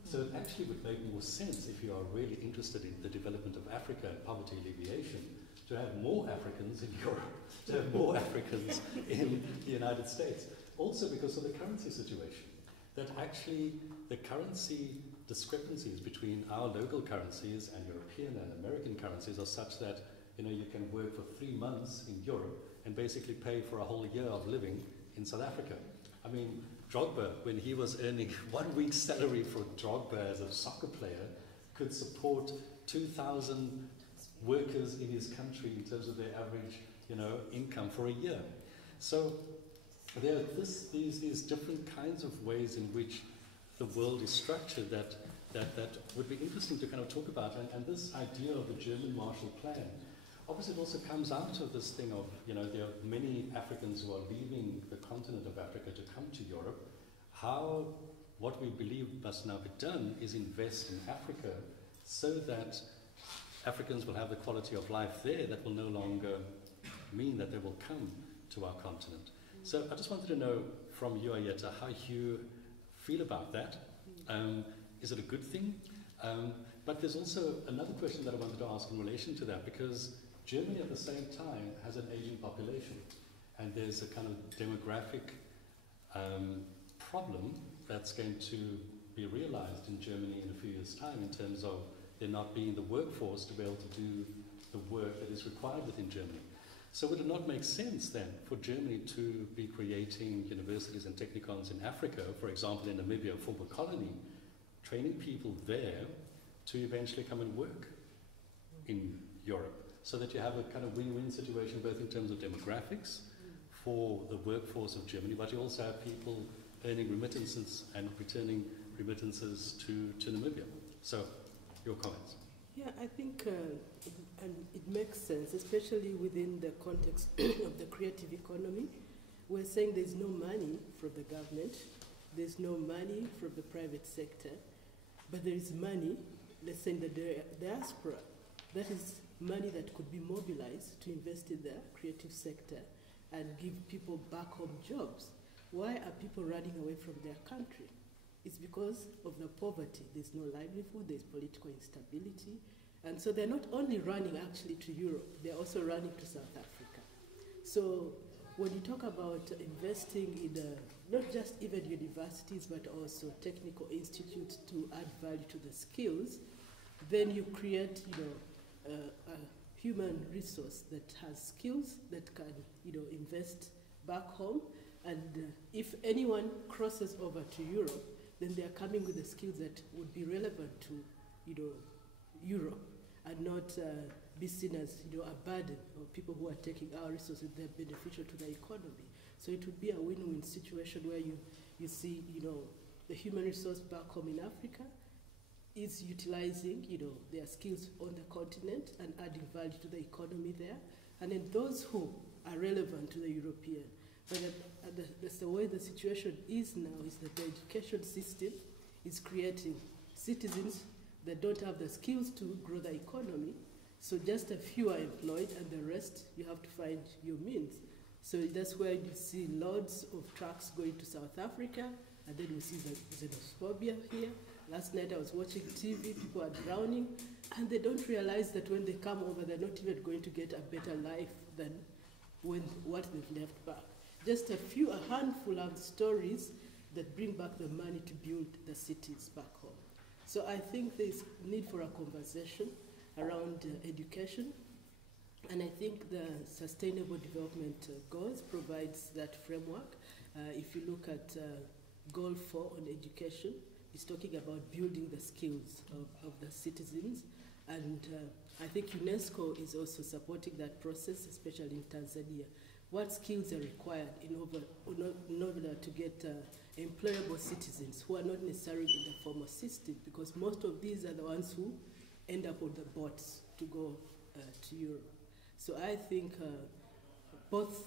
So it actually would make more sense, if you are really interested in the development of Africa and poverty alleviation, to have more Africans in Europe, to have more Africans in the United States. Also because of the currency situation, that actually the currency discrepancies between our local currencies and European and American currencies are such that you can work for 3 months in Europe and basically pay for a whole year of living in South Africa. I mean, Drogba, when he was earning 1 week's salary for Drogba as a soccer player, could support 2,000 workers in his country in terms of their average, income for a year. So there are these different kinds of ways in which the world is structured that would be interesting to kind of talk about. And this idea of the German Marshall Plan, obviously it also comes out of this thing of, there are many Africans who are leaving the continent of Africa to come to Europe. What we believe must now be done is invest in Africa so that Africans will have the quality of life there that will no longer mean that they will come to our continent. So I just wanted to know from you, Ayeta, how you feel about that. Is it a good thing? But there's also another question that I wanted to ask in relation to that, because Germany at the same time has an aging population, and there's a kind of demographic problem that's going to be realized in Germany in a few years' time in terms of there not being the workforce to be able to do the work that is required within Germany. So would it not make sense then for Germany to be creating universities and technikons in Africa, for example in Namibia, a former colony, training people there to eventually come and work in Europe, so that you have a kind of win-win situation both in terms of demographics for the workforce of Germany, but you also have people earning remittances and returning remittances to Namibia. So, your comments. Yeah, I think and it makes sense, especially within the context of the creative economy. We're saying there's no money from the government, there's no money from the private sector, but there is money, let's say in the diaspora, that is money that could be mobilized to invest in the creative sector and give people back home jobs. Why are people running away from their country? It's because of the poverty. There's no livelihood, there's political instability. And so they're not only running actually to Europe, they're also running to South Africa. So when you talk about investing in not just even universities, but also technical institutes to add value to the skills, then you create, a human resource that has skills that can, invest back home. And if anyone crosses over to Europe, then they are coming with the skills that would be relevant to, Europe, and not be seen as, a burden of people who are taking our resources that are beneficial to the economy. So it would be a win-win situation where you see, the human resource back home in Africa is utilizing, their skills on the continent and adding value to the economy there. And then those who are relevant to the European. But that's the way the situation is now, is that the education system is creating citizens that don't have the skills to grow the economy. So just a few are employed, and the rest you have to find your means. So that's where you see loads of trucks going to South Africa, and then we see the xenophobia here. Last night I was watching TV, people are drowning, and they don't realize that when they come over, they're not even going to get a better life than what they've left back. Just a handful of stories that bring back the money to build the cities back home. So I think there's need for a conversation around education, and I think the Sustainable Development Goals provides that framework. If you look at Goal 4 on education, it's talking about building the skills of the citizens, and I think UNESCO is also supporting that process, especially in Tanzania, what skills are required in order to get employable citizens who are not necessarily in the formal system, because most of these are the ones who end up on the boats to go to Europe. So I think both,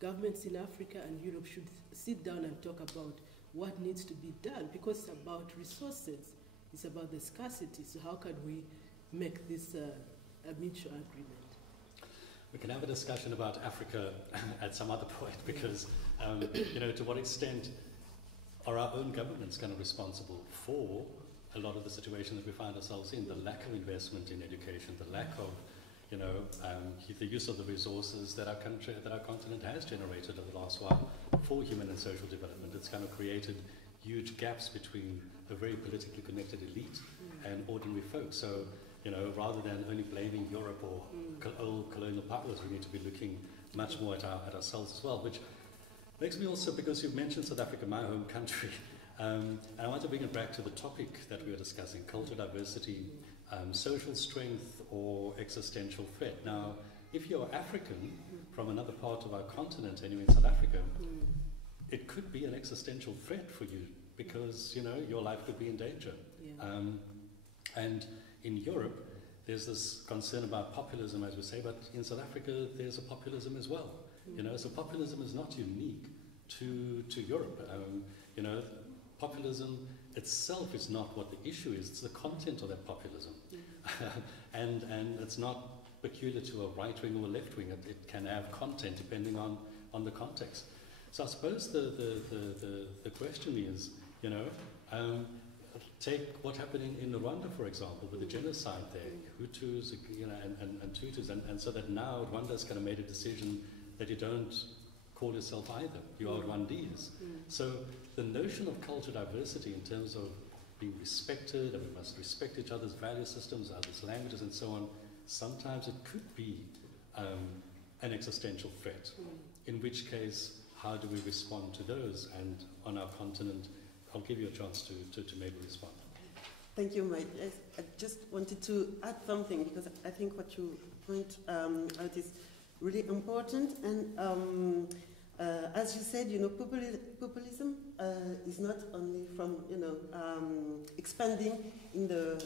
governments in Africa and Europe should sit down and talk about what needs to be done, because it's about resources, it's about the scarcity. So how can we make this a mutual agreement? We can have a discussion about Africa at some other point, because, to what extent are our own governments kind of responsible for a lot of the situation that we find ourselves in, the lack of investment in education, the lack of, the use of the resources that our continent has generated over the last while for human and social development. It's kind of created huge gaps between a very politically connected elite and ordinary folks. So, rather than only blaming Europe or old colonial powers, we need to be looking much more at ourselves as well, which makes me also, because you've mentioned South Africa, my home country, and I want to bring it back to the topic that we were discussing, cultural diversity, social strength or existential threat. Now, if you're African from another part of our continent, anyway in South Africa, it could be an existential threat for you, because, your life could be in danger. Yeah. And in Europe, there's this concern about populism, as we say, but in South Africa, there's a populism as well. So populism is not unique to Europe. Populism itself is not what the issue is, it's the content of that populism. And it's not peculiar to a right wing or a left wing, it can have content depending on the context. So I suppose the question is, take what happened in Rwanda, for example, with the genocide there, Hutus, and Tutsis, and so that now Rwanda's kind of made a decision that you don't call yourself either, you are Rwandese. So the notion of cultural diversity in terms of being respected, and we must respect each other's value systems, others' languages, and so on, sometimes it could be an existential threat, in which case, how do we respond to those? And on our continent, I'll give you a chance to maybe respond. Thank you, Mike. Yes, I just wanted to add something, because I think what you point out is really important. And as you said, populism is not only from, expanding in the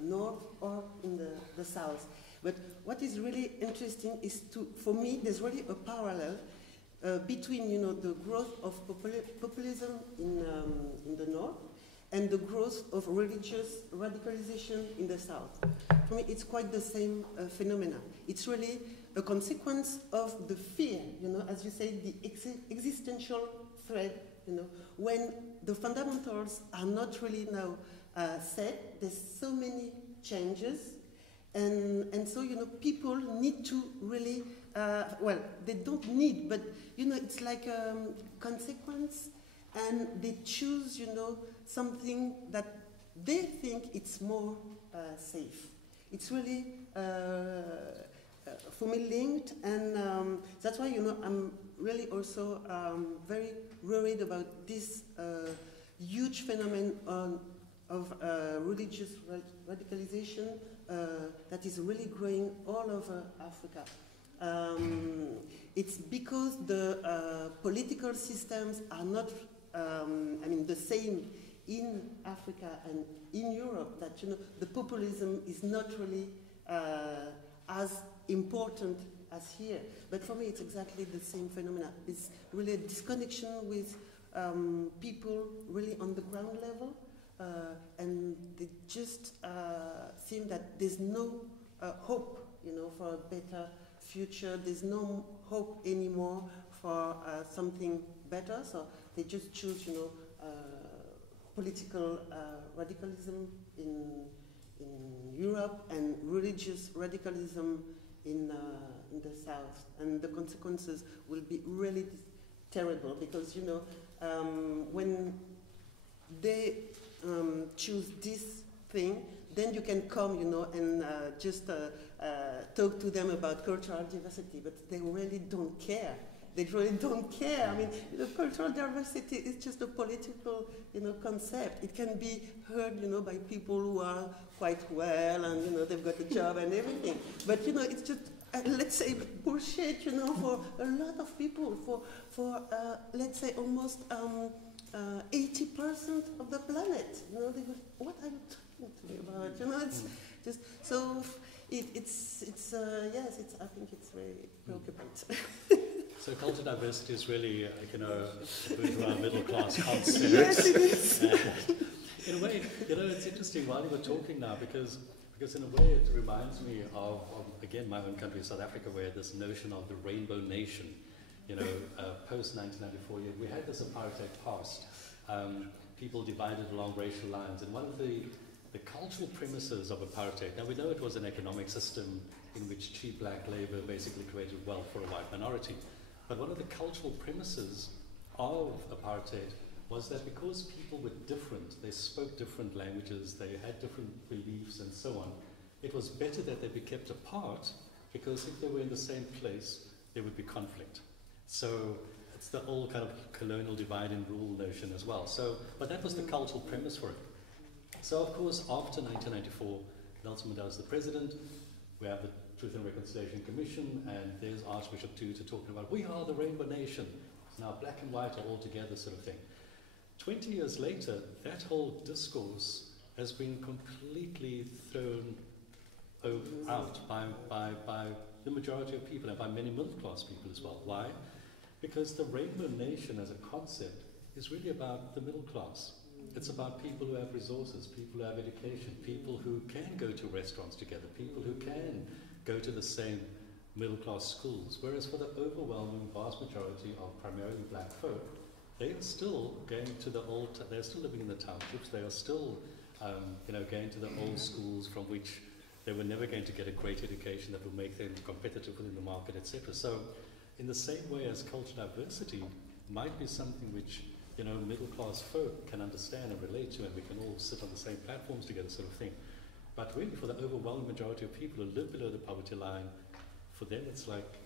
north or in the south. But what is really interesting is for me, there's really a parallel between, the growth of populism in the north and the growth of religious radicalization in the south. For me, it's quite the same phenomena. It's really a consequence of the fear, as you say, the existential threat, when the fundamentals are not really now set, there's so many changes, and so, people need to really, they don't need, but, it's like a consequence, and they choose, something that they think it's more safe. It's really, for me, linked, and that's why, I'm really also very worried about this huge phenomenon of religious radicalization that is really growing all over Africa. It's because the political systems are not, the same in Africa and in Europe, that, the populism is not really as important as here. But for me, it's exactly the same phenomena. It's really a disconnection with people really on the ground level, and they just seem that there's no hope, for a better future. There's no hope anymore for something better. So they just choose, political radicalism in Europe and religious radicalism in the south, and the consequences will be really terrible, because when they choose this thing, then you can come, and just talk to them about cultural diversity, but they really don't care. They really don't care. Cultural diversity is just a political, concept. It can be heard, by people who are quite well and, they've got a job and everything. But, it's just let's say, bullshit, you know, for a lot of people, for let's say, almost 80% of the planet. You know, they go, what are you talking to me about? You know, it's just, so yes, I think it's very preoccupant. So cultural diversity is really, you know, a bourgeois middle class concept. Yes, it is. In a way, you know, it's interesting while you were talking now, because in a way it reminds me of again, my own country, South Africa, where this notion of the rainbow nation, you know, post-1994, we had this apartheid past, people divided along racial lines, and one of the cultural premises of apartheid, now we know it was an economic system in which cheap black labor basically created wealth for a white minority, but one of the cultural premises of apartheid was that because people were different, they spoke different languages, they had different beliefs and so on, it was better that they be kept apart, because if they were in the same place, there would be conflict. So it's the old kind of colonial divide and rule notion as well. So, but that was the cultural premise for it. So of course, after 1994, Nelson Mandela is the president, we have the Truth and Reconciliation Commission, and there's Archbishop Tutu talking about, we are the rainbow nation. It's now black and white are all together sort of thing. 20 years later, that whole discourse has been completely thrown out by the majority of people and by many middle-class people as well. Why? Because the rainbow nation as a concept is really about the middle class. It's about people who have resources, people who have education, people who can go to restaurants together, people who can go to the same middle-class schools. Whereas for the overwhelming vast majority of primarily black folk, they are still going to the old, they're still living in the townships, they are still going to the old schools from which they were never going to get a great education that would make them competitive within the market, etc. So in the same way as cultural diversity might be something which, you know, middle-class folk can understand and relate to, and we can all sit on the same platforms together sort of thing. But really for the overwhelming majority of people who live below the poverty line, for them it's like,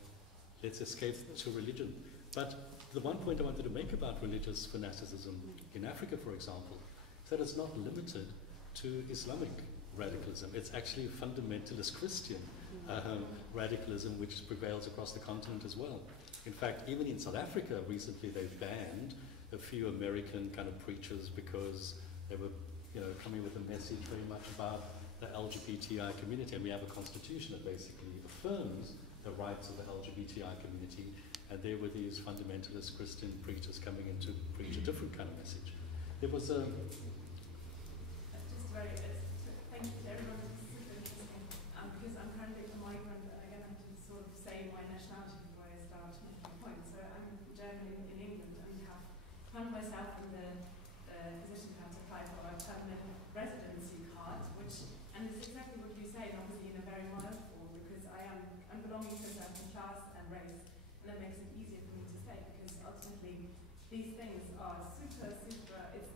let's escape to religion. But the one point I wanted to make about religious fanaticism in Africa, for example, is that it's not limited to Islamic radicalism. It's actually fundamentalist Christian radicalism which prevails across the continent as well. In fact, even in South Africa recently they've banned a few American kind of preachers because they were, you know, coming with a message very much about the LGBTI community, and we have a constitution that basically affirms the rights of the LGBTI community, and there were these fundamentalist Christian preachers coming in to preach a different kind of message. There was a... Thank you to everyone. This is super interesting because I'm currently a migrant, and I'm going to have to sort of say my nationality before I start making a point. So I'm German in England and have found myself in the position to have to apply for a permanent residency card, and it's exactly what you say, and obviously in a very mild form, because I'm belonging to a certain class and race, and that makes it easier for me to stay, because ultimately these things are super, it's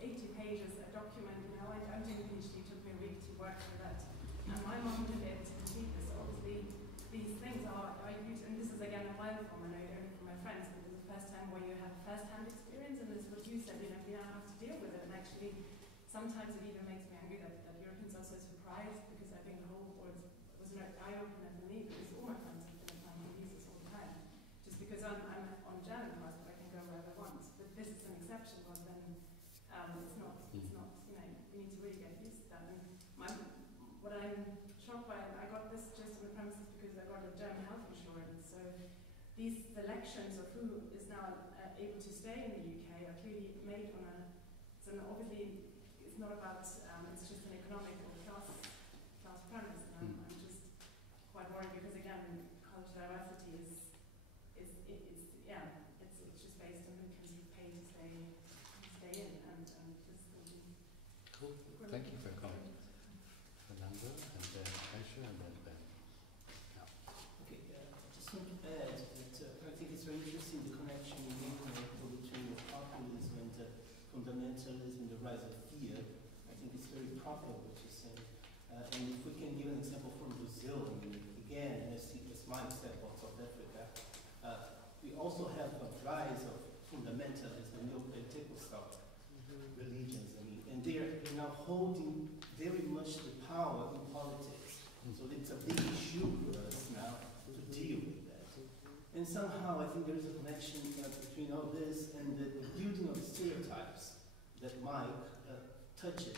80 pages a document, you know, I'm doing a PhD, it took me a week to work through that, and my mum would be able to complete this. So obviously these things are huge, and this is again a mild form, I know only from my friends, but this is the first time where you have first-hand experience, and this is what you said, you know, you now have to deal with it, and actually sometimes it even makes me angry that Europeans are so surprised, because I think the whole world was an eye-opener for me, because all my friends have been applying for visas all the time, just because I'm on German passport, I can go wherever I want, but this is an exception, rather than it's not, you know, you need to really get used to that. And what I'm shocked by, I got this just on the premises because I got a German health insurance, so these selections of who is now able to stay in the UK are clearly made on so obviously it's not about, it's just an economic or class premise, and I'm just quite worried, because again, cultural diversity is it's just based on who can pay to stay in, and just cool. Thank you for your comment. Fernando, and then Aisha, and then Ben. Yeah. Okay, just want to add that I think it's very interesting the connection you make between populism and fundamentalism, the rise of fear. I think it's very proper what you're saying. And if we can give an example from Brazil, I mean, again, as my example of South Africa, we also have a rise of fundamentalism, neo-Pentecostal religions. I mean, and they're now holding very much the power in politics. So it's a big issue for us now. And somehow I think there is a connection between all this and the building of stereotypes that Mike touched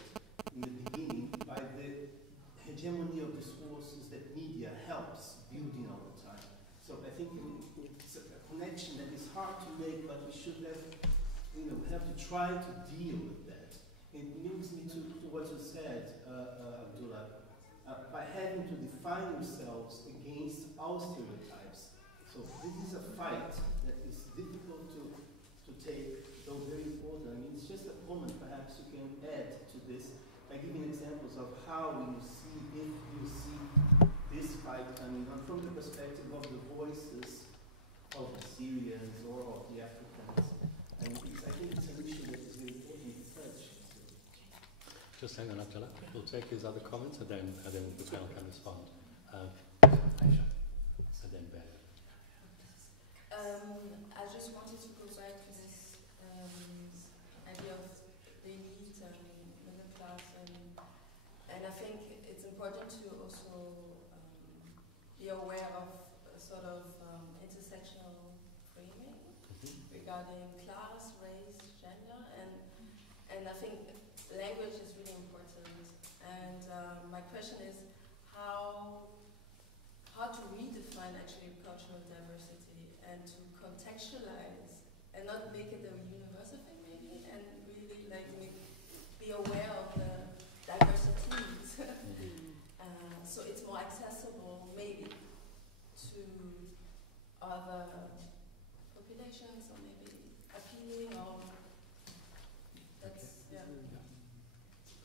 in the beginning by the hegemony of discourses that media helps building all the time. So I think it's a connection that is hard to make, but we should have to try to deal with that. It brings me to what you said, Abdullah, by having to define yourselves against all stereotypes. So this is a fight that is difficult to take, though very important. I mean, it's just a comment perhaps you can add to this by giving examples of how you see, if you see this fight coming on from the perspective of the voices of the Syrians or of the Africans. And I think it's an issue that is very important to touch. Just hang on, Abdullah. We'll take his other comments and then the panel can respond. Aisha, and then Ben. I just wanted to go back to this idea of the elite and middle class, and I think it's important to also be aware of a sort of intersectional framing regarding class, race, gender, and I think language is really important. And my question is how to redefine actually cultural diversity and to contextualize and not make it a universal thing maybe, and really like be aware of the diversities. So it's more accessible maybe to other populations, or maybe appealing, or that's, yeah.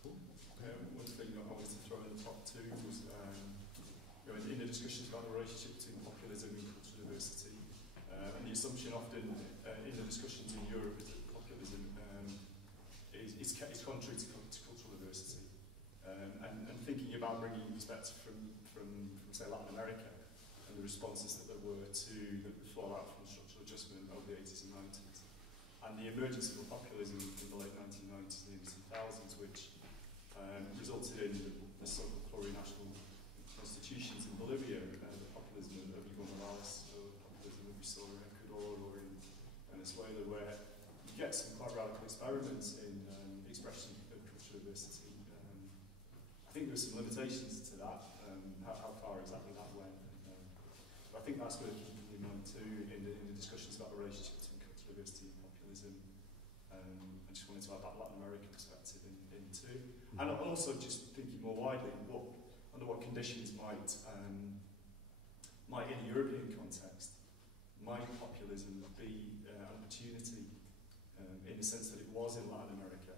Cool. One thing I wanted to throw in the top two was in the discussions about the relationship between populism and cultural diversity, and the assumption often in the discussions in Europe is that populism is contrary to cultural diversity. And thinking about bringing perspective from say Latin America and the responses that there were to the fallout from structural adjustment over the 80s and 90s, and the emergence of populism in the late 1990s and early 2000s, which resulted in the so-called plurinational constitutions in Bolivia, the populism of Evo Morales, or the populism that we saw in Ecuador or in Venezuela, where you get some quite radical experiments in expression of cultural diversity. I think there's some limitations to that, how far exactly that went. But I think that's worth keeping in mind too in the discussions about the relationship between cultural diversity and populism. I just wanted to add that Latin American perspective in too. And also just thinking more widely, under what conditions might in a European context, might populism be an opportunity in the sense that it was in Latin America?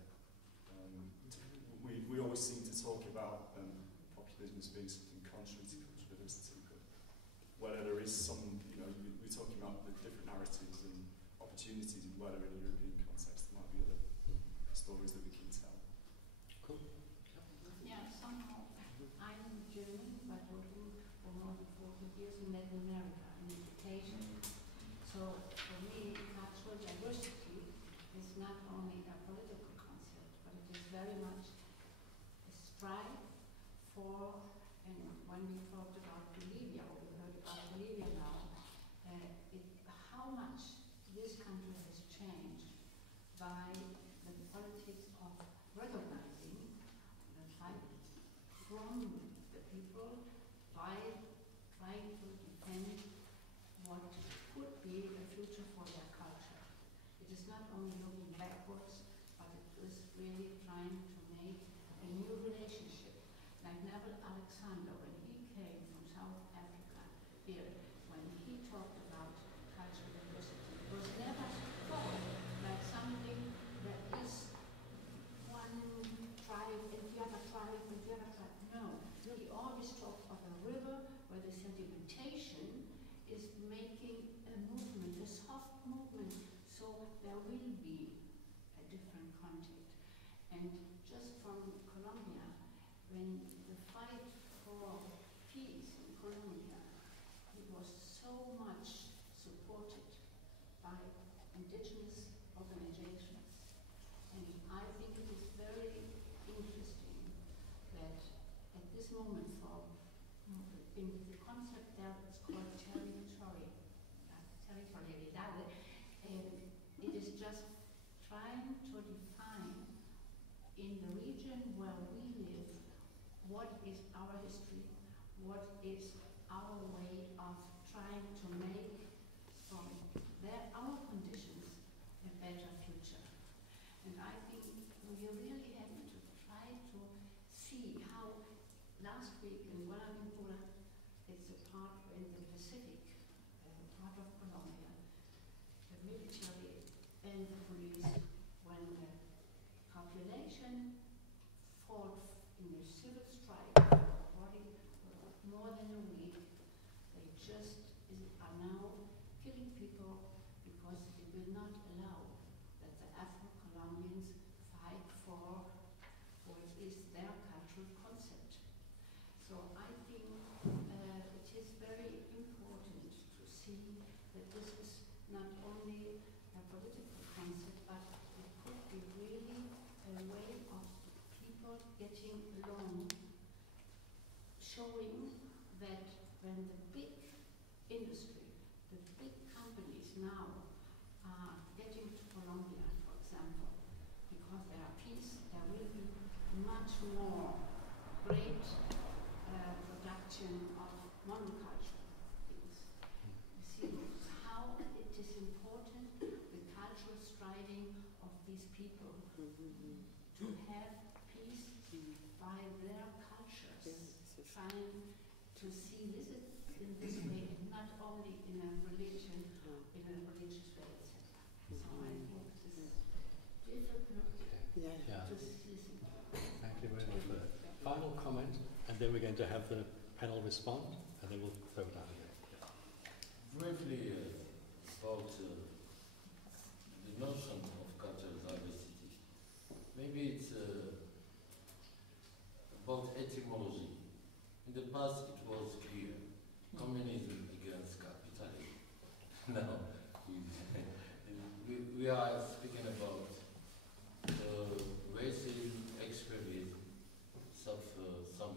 We always seem to talk about populism as being something contrary to cultural diversity, but whether there is some, we're talking about the different narratives and opportunities, and whether in a European context there might be other stories that we can tell. Cool. Yeah, somehow I'm German, but working for more than 40 years in Latin America in education. So for me, cultural diversity is not only a political concept, but it is very much a strive for, and when we talked about Bolivia, or we heard about Bolivia now, how much this country has changed by the politics of recognizing the fight from the people by trying to defend what could be a future for their culture. It is not only looking backwards, but it is really trying to make a new relationship. Like Neville Alexander, when he came from South Africa here, when he talked about cultural diversity, it was never thought like something that is one tribe and the other tribe and the other tribe. No, he always talked of a river where the sedimentation is making a movement, a soft movement, so there will be a different contact. And just from Colombia, when the fight for peace in Colombia, it was so much supported by indigenous organizations. And I think it is very interesting that at this moment, in the concept there, it's called territory. in the region where we live, what is our history, what is our way of trying to make from our conditions a better future. And I think we really have to try to see how last week in Kuala Lumpur, it's a part in the Pacific, part of Colombia, the military and the police, when the population fought in a civil strike for more than a week, they just are now killing people because they will not allow that the Afro-Colombians fight for what is their cultural concept. So I think it is very important to see that this is not only a political concept, but it could be really a way of people getting along, showing that when the big industry, the big companies now are getting to Colombia, for example, because there are peace, there will be much more great production of monoculture things. You see how it is important, the cultural striving of these people to have peace by their cultures, trying to see this in this way, and not only in a religion, in a religious way, etc. So I think this is difficult to see. Thank you very much for that. Final comment, and then we're going to have the panel respond, and then we'll throw it out again. Briefly, about the notion of cultural diversity. Maybe it's about etymology. In the past, it was clear. Communism against capitalism. Now, we are speaking about racism, extremism, some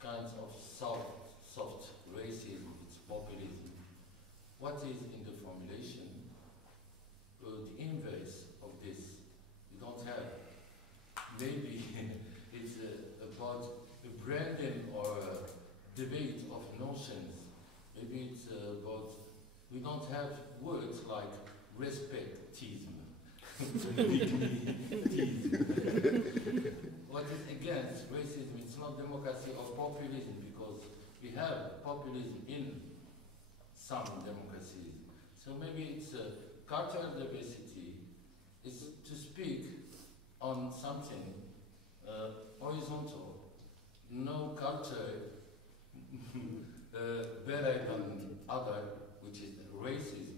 kinds of soft racism, it's populism. What is in the formulation? The inverse of this, you don't have. Maybe it's about a branding or a debate of notions. Maybe it's about, we don't have words like respectism. What is against racism? It's not democracy or populism, because we have populism in some democracies. So maybe it's cultural diversity is to speak on something horizontal. No culture better than other, which is racism.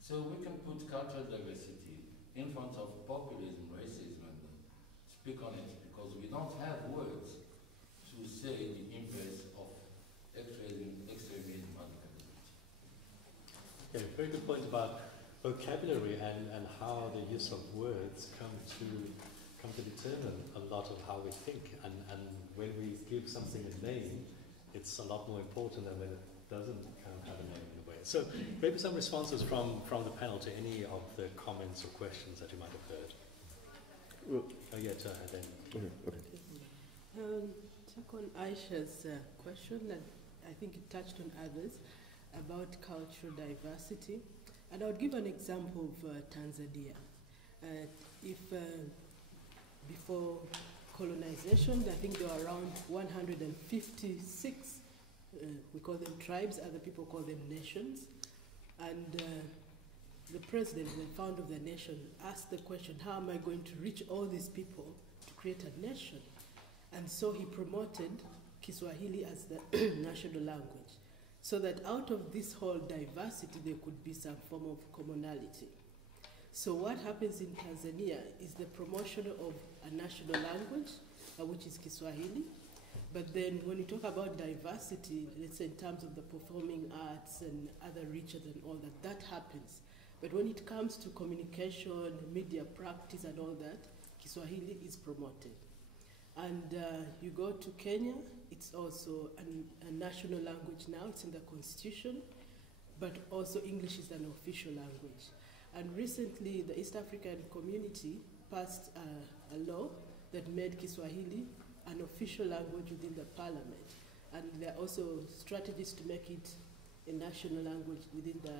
So we can put cultural diversity in front of populism, racism, and speak on it, because we don't have words to say the inverse of extremism, radicalism. Okay, very good point about vocabulary and how the use of words come to determine a lot of how we think. And when we give something a name, it's a lot more important than when it doesn't kind of have a name in a way. So maybe some responses from the panel to any of the comments or questions that you might have heard. Well, Check on Aisha's question, and I think it touched on others, about cultural diversity. And I would give an example of Tanzania. Before colonization, I think there were around 156, we call them tribes, other people call them nations. And the president, the founder of the nation, asked the question, how am I going to reach all these people to create a nation? And so he promoted Kiswahili as the national language, so that out of this whole diversity, there could be some form of commonality. So what happens in Tanzania is the promotion of a national language, which is Kiswahili. But then when you talk about diversity, let's say in terms of the performing arts and other riches and all that, that happens. But when it comes to communication, media practice and all that, Kiswahili is promoted. And you go to Kenya, it's also a national language now, it's in the constitution, but also English is an official language. And recently, the East African community passed a law that made Kiswahili an official language within the parliament. And there are also strategies to make it a national language within the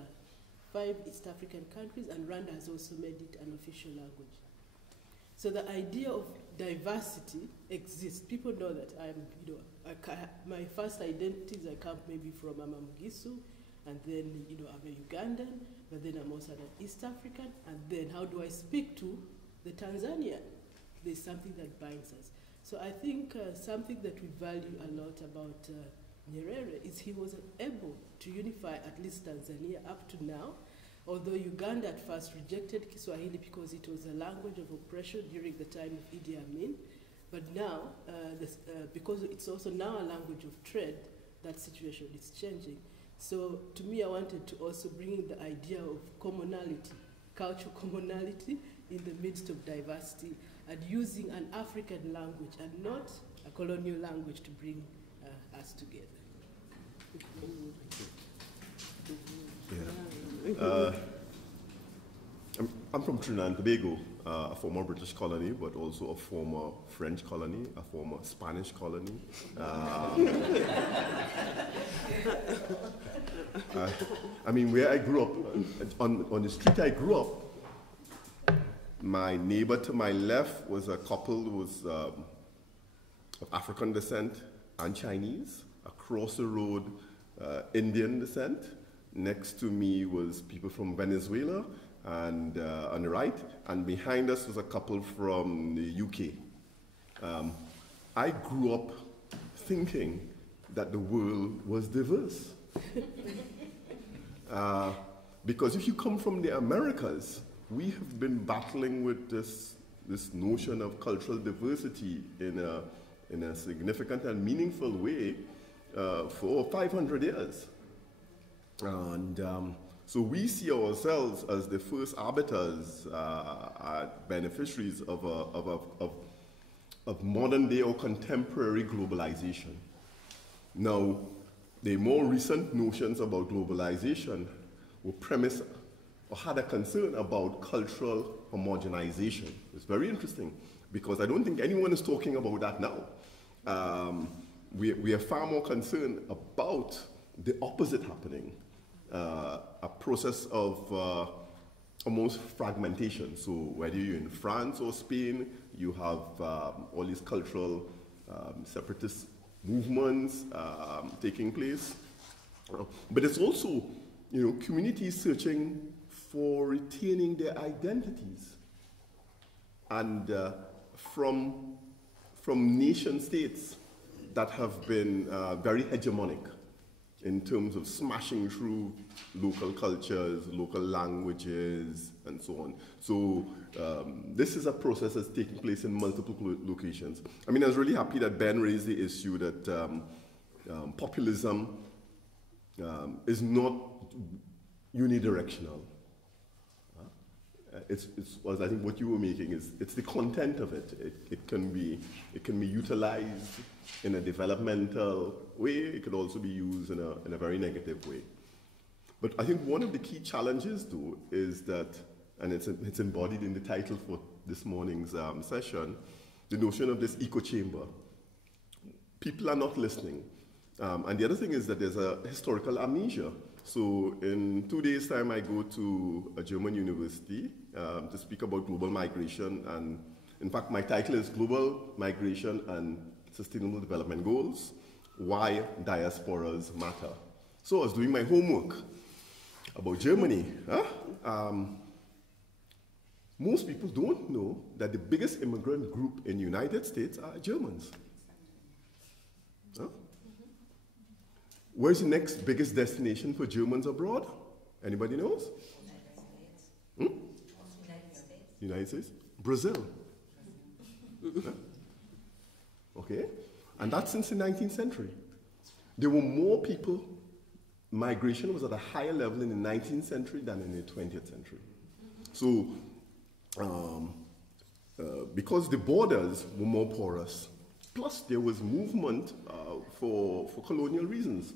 5 East African countries, and Rwanda has also made it an official language. So the idea of diversity exists. People know that my first identities, I come maybe from Amamugisu, and then I'm a Ugandan, but then I'm also an East African, and then how do I speak to the Tanzanian? There's something that binds us. So I think something that we value a lot about Nyerere is he was able to unify at least Tanzania up to now, although Uganda at first rejected Kiswahili because it was a language of oppression during the time of Idi Amin. But now, because it's also now a language of trade, that situation is changing. So to me, I wanted to also bring in the idea of commonality, cultural commonality in the midst of diversity, and using an African language and not a colonial language to bring us together. Yeah. I'm from Trinidad and Tobago, a former British colony, but also a former French colony, a former Spanish colony. I mean, where I grew up, on the street I grew up, my neighbor to my left was a couple who was of African descent and Chinese. Across the road, Indian descent. Next to me was people from Venezuela, and on the right, and behind us was a couple from the UK. I grew up thinking that the world was diverse. Because if you come from the Americas, we have been battling with this notion of cultural diversity in a significant and meaningful way for 500 years. And so we see ourselves as the first arbiters, beneficiaries of modern day or contemporary globalization. Now, the more recent notions about globalization were premised or had a concern about cultural homogenization. It's very interesting because I don't think anyone is talking about that now. We are far more concerned about the opposite happening, a process of almost fragmentation. So whether you're in France or Spain, you have all these cultural separatist movements taking place. But it's also, communities searching for retaining their identities. And from nation states that have been very hegemonic in terms of smashing through local cultures, local languages, and so on. So this is a process that's taking place in multiple locations. I mean, I was really happy that Ben raised the issue that populism is not unidirectional. It's well, I think what you were making is it's the content of it. It can be utilized in a developmental way. It could also be used in a very negative way. But I think one of the key challenges, though, is that, and it's embodied in the title for this morning's session, the notion of this echo chamber. People are not listening. And the other thing is that there's a historical amnesia. So in 2 days' time, I go to a German university to speak about global migration. And in fact, my title is Global Migration and Sustainable Development Goals, Why Diasporas Matter. So I was doing my homework about Germany. Most people don't know that the biggest immigrant group in the United States are Germans. Huh? Where's the next biggest destination for Germans abroad? Anybody knows? United States. United States? Brazil. Huh? Okay. And that's since the 19th century. There were more people, migration was at a higher level in the 19th century than in the 20th century. So, because the borders were more porous, plus there was movement for colonial reasons.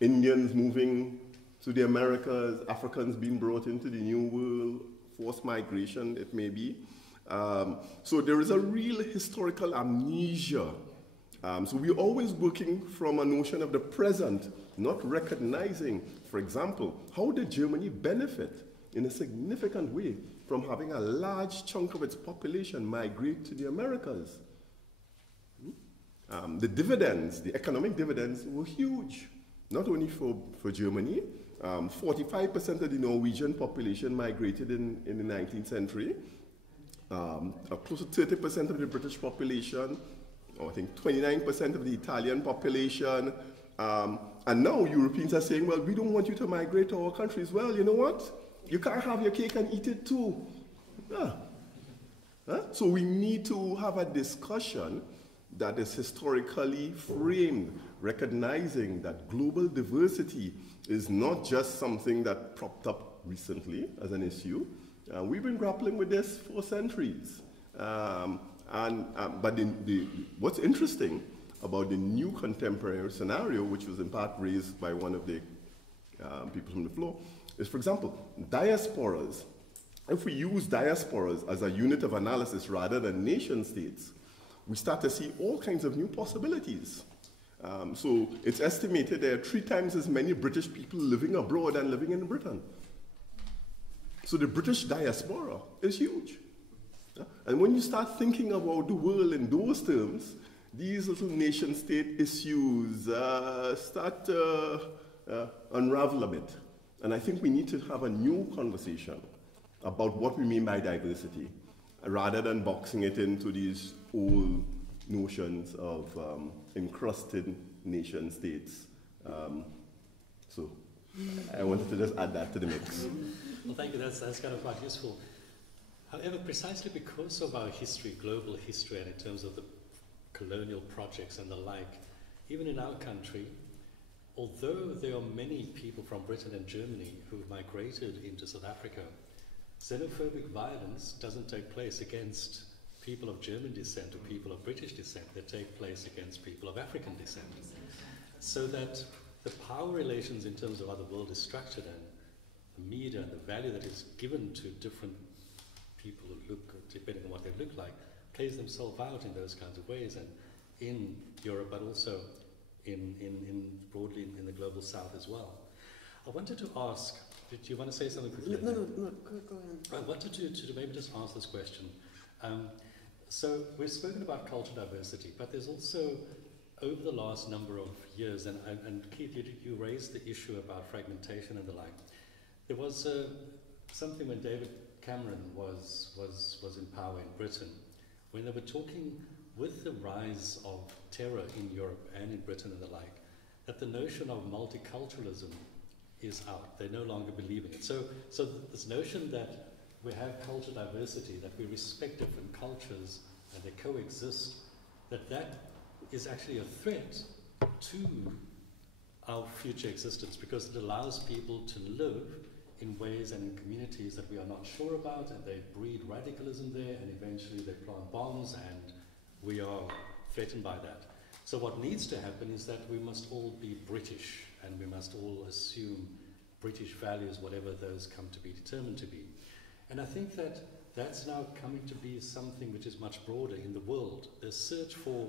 Indians moving to the Americas, Africans being brought into the New World, forced migration, it may be. So there is a real historical amnesia. So we're always working from a notion of the present, not recognizing, for example, how did Germany benefit in a significant way from having a large chunk of its population migrate to the Americas. The dividends, the economic dividends were huge, not only for Germany. 45% of the Norwegian population migrated in the 19th century. Close to 30% of the British population, or I think 29% of the Italian population. And now Europeans are saying, well, we don't want you to migrate to our countries. Well, you know what? You can't have your cake and eat it too. So we need to have a discussion that is historically framed, recognizing that global diversity is not just something that propped up recently as an issue. We've been grappling with this for centuries. But what's interesting about the new contemporary scenario, which was in part raised by one of the people from the floor, is, for example, diasporas. If we use diasporas as a unit of analysis rather than nation states, we start to see all kinds of new possibilities. So it's estimated there are 3 times as many British people living abroad than living in Britain. So the British diaspora is huge. And when you start thinking about the world in those terms, these little nation-state issues start to unravel a bit. And I think we need to have a new conversation about what we mean by diversity, rather than boxing it into these old notions of encrusted nation-states. So I wanted to just add that to the mix. Well, thank you. That's kind of quite useful. However, precisely because of our history, global history, and in terms of the colonial projects and the like, even in our country, although there are many people from Britain and Germany who've migrated into South Africa, xenophobic violence doesn't take place against people of German descent or people of British descent. They take place against people of African descent. So that the power relations in terms of how the world is structured and the media and the value that is given to different people who look, depending on what they look like, plays themselves out in those kinds of ways, and in Europe, but also in broadly in the global south as well. I wanted to ask, did you want to say something quickly? No, go ahead. I wanted to maybe just ask this question. So we've spoken about cultural diversity, but there's also, over the last number of years, and Keith, you raised the issue about fragmentation and the like. There was something when David Cameron was in power in Britain, when they were talking with the rise of terror in Europe and in Britain and the like, that the notion of multiculturalism is out. They no longer believe in it. So this notion that we have cultural diversity, that we respect different cultures and they coexist, that is actually a threat to our future existence, because it allows people to live in ways and in communities that we are not sure about, and they breed radicalism there, and eventually they plant bombs, and we are threatened by that. So what needs to happen is that we must all be British, and we must all assume British values, whatever those come to be determined to be. And I think that that's now coming to be something which is much broader in the world. The search for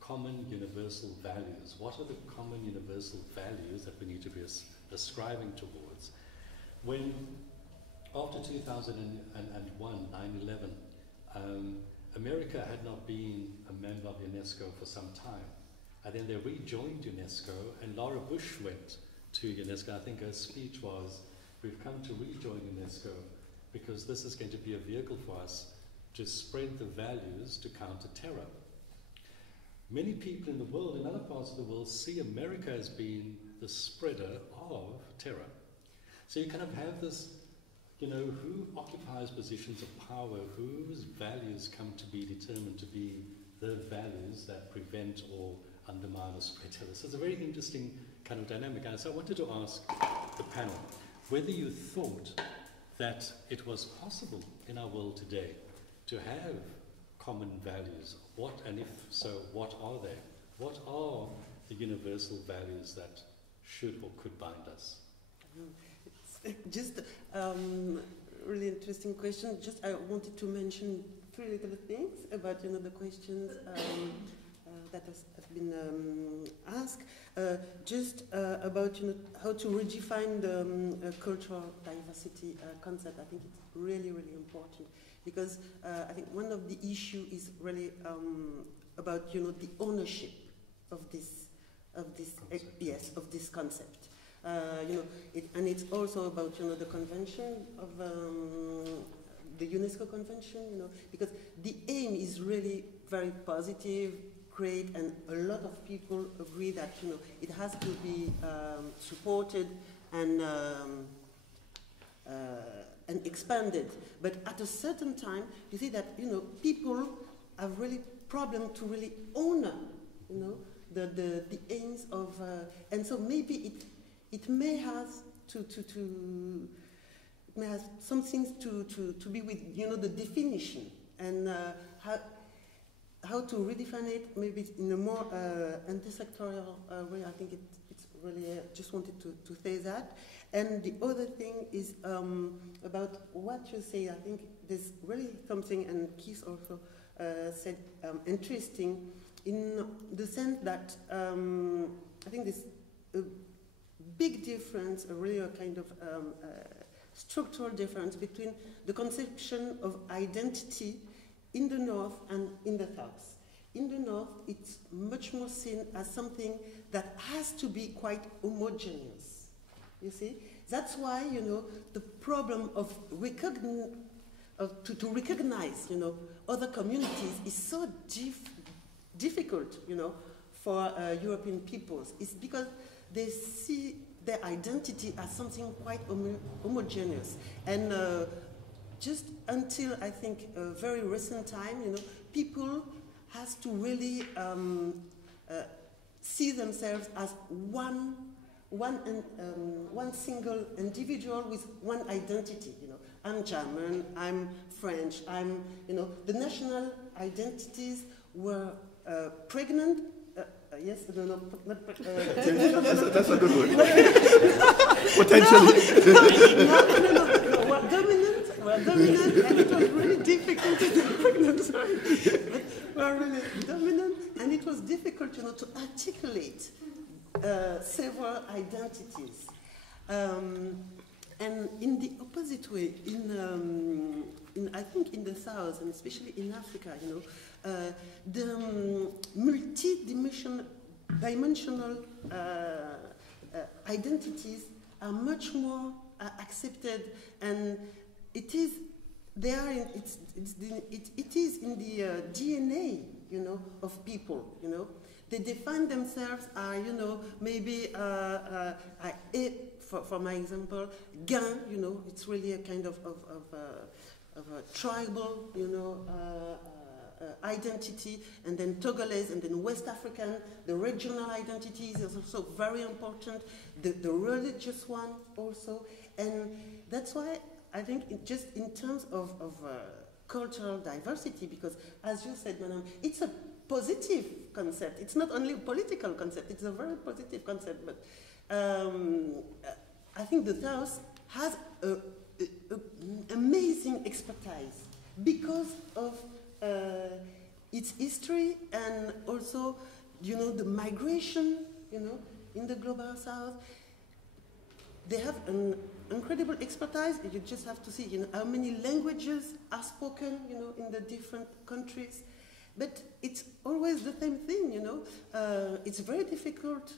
common universal values. What are the common universal values that we need to be ascribing towards? When, after 2001, 9/11, America had not been a member of UNESCO for some time. And then they rejoined UNESCO, and Laura Bush went to UNESCO. I think her speech was, we've come to rejoin UNESCO because this is going to be a vehicle for us to spread the values to counter terror. Many people in the world, in other parts of the world, see America as being the spreader of terror. So you kind of have this, you know, who occupies positions of power, whose values come to be determined to be the values that prevent or undermine or spread terror. So it's a very interesting kind of dynamic. And so I wanted to ask the panel whether you thought that it was possible in our world today to have common values. What, and if so, what are they? What are the universal values that should or could bind us? It's just really interesting question. Just I wanted to mention three little things about the questions that have been asked. Just about how to redefine the cultural diversity concept. I think it's really, really important because I think one of the issues is really about the ownership of this concept. And it's also about the convention of the UNESCO-Kommission. Because the aim is really very positive, great, and a lot of people agree that it has to be supported and expanded. But at a certain time, you see that people have really problem to really honor the aims of, and so maybe it may have it may have some things to be with the definition and how to redefine it maybe in a more intersectorial way. I think it's really just wanted to say that. And the other thing is about what you say. I think there's really something, and Keith also said interesting in the sense that I think there's a big difference, a really kind of structural difference between the conception of identity in the North and in the South. In the North, it's much more seen as something that has to be quite homogeneous. You see? That's why, the problem of to recognize, other communities is so difficult, for European peoples. It's because they see their identity as something quite homogeneous. And just until, I think, a very recent time, people has to really see themselves as one single individual with one identity. I'm German, I'm French, I'm, the national identities were pregnant. Yes, no, not that's a good word. Potentially. No, we're dominant, and it was really difficult to be pregnant, sorry. We're really dominant, and it was difficult, to articulate several identities. And in the opposite way, I think in the South, and especially in Africa, the multi-dimensional identities are much more accepted, and it is in the DNA, of people, They define themselves as, maybe, for my example, Gain, it's really a kind of a tribal, identity, and then Togolese, and then West African. The regional identity is also very important, the religious one also, and that's why I think just in terms of cultural diversity, because as you said, Madam, it's a positive concept. It's not only a political concept, it's a very positive concept, but I think the South has an amazing expertise because of its history and also, the migration, in the global South. They have an incredible expertise. You just have to see, how many languages are spoken, in the different countries. But it's always the same thing, It's very difficult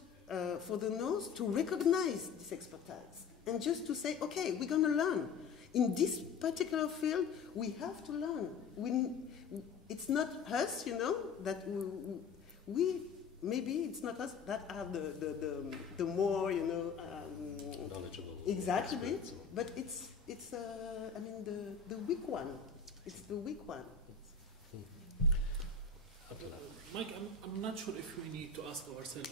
for the North to recognize this expertise and just to say, okay, we're going to learn. In this particular field, we have to learn. It's not us, that we maybe it's not us that are the more, knowledgeable. Exactly, but it's I mean, the weak one. It's the weak one. Mike, I'm not sure if we need to ask ourselves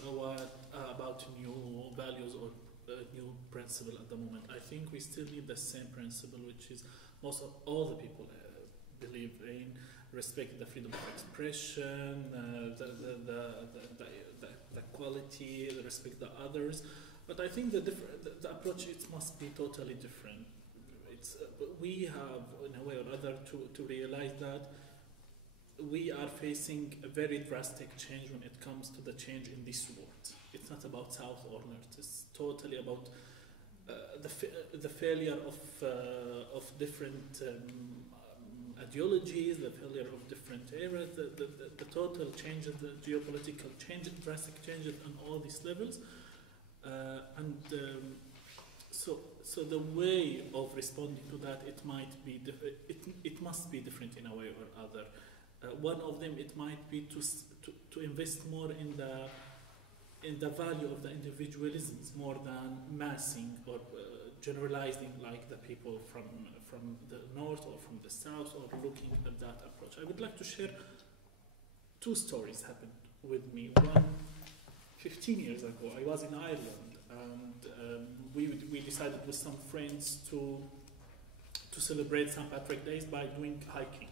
about new values or new principle at the moment. I think we still need the same principle, which is most of all the people believe in respect the freedom of expression, the quality, the respect the others. But I think the approach must be totally different. We have, in a way or other, to realize that we are facing a very drastic change when it comes to the change in this world. It's not about South or North. It's totally about the failure of different ideologies, the failure of different eras, the total changes, the geopolitical changes, drastic changes on all these levels. So the way of responding to that, it might be it must be different in a way or other. One of them, it might be to invest more in the value of the individualisms more than massing or generalizing like the people from the north or from the south, or looking at that approach. I would like to share 2 stories happened with me. One, 15 years ago, I was in Ireland, and we decided with some friends to celebrate St. Patrick's Day by doing hiking.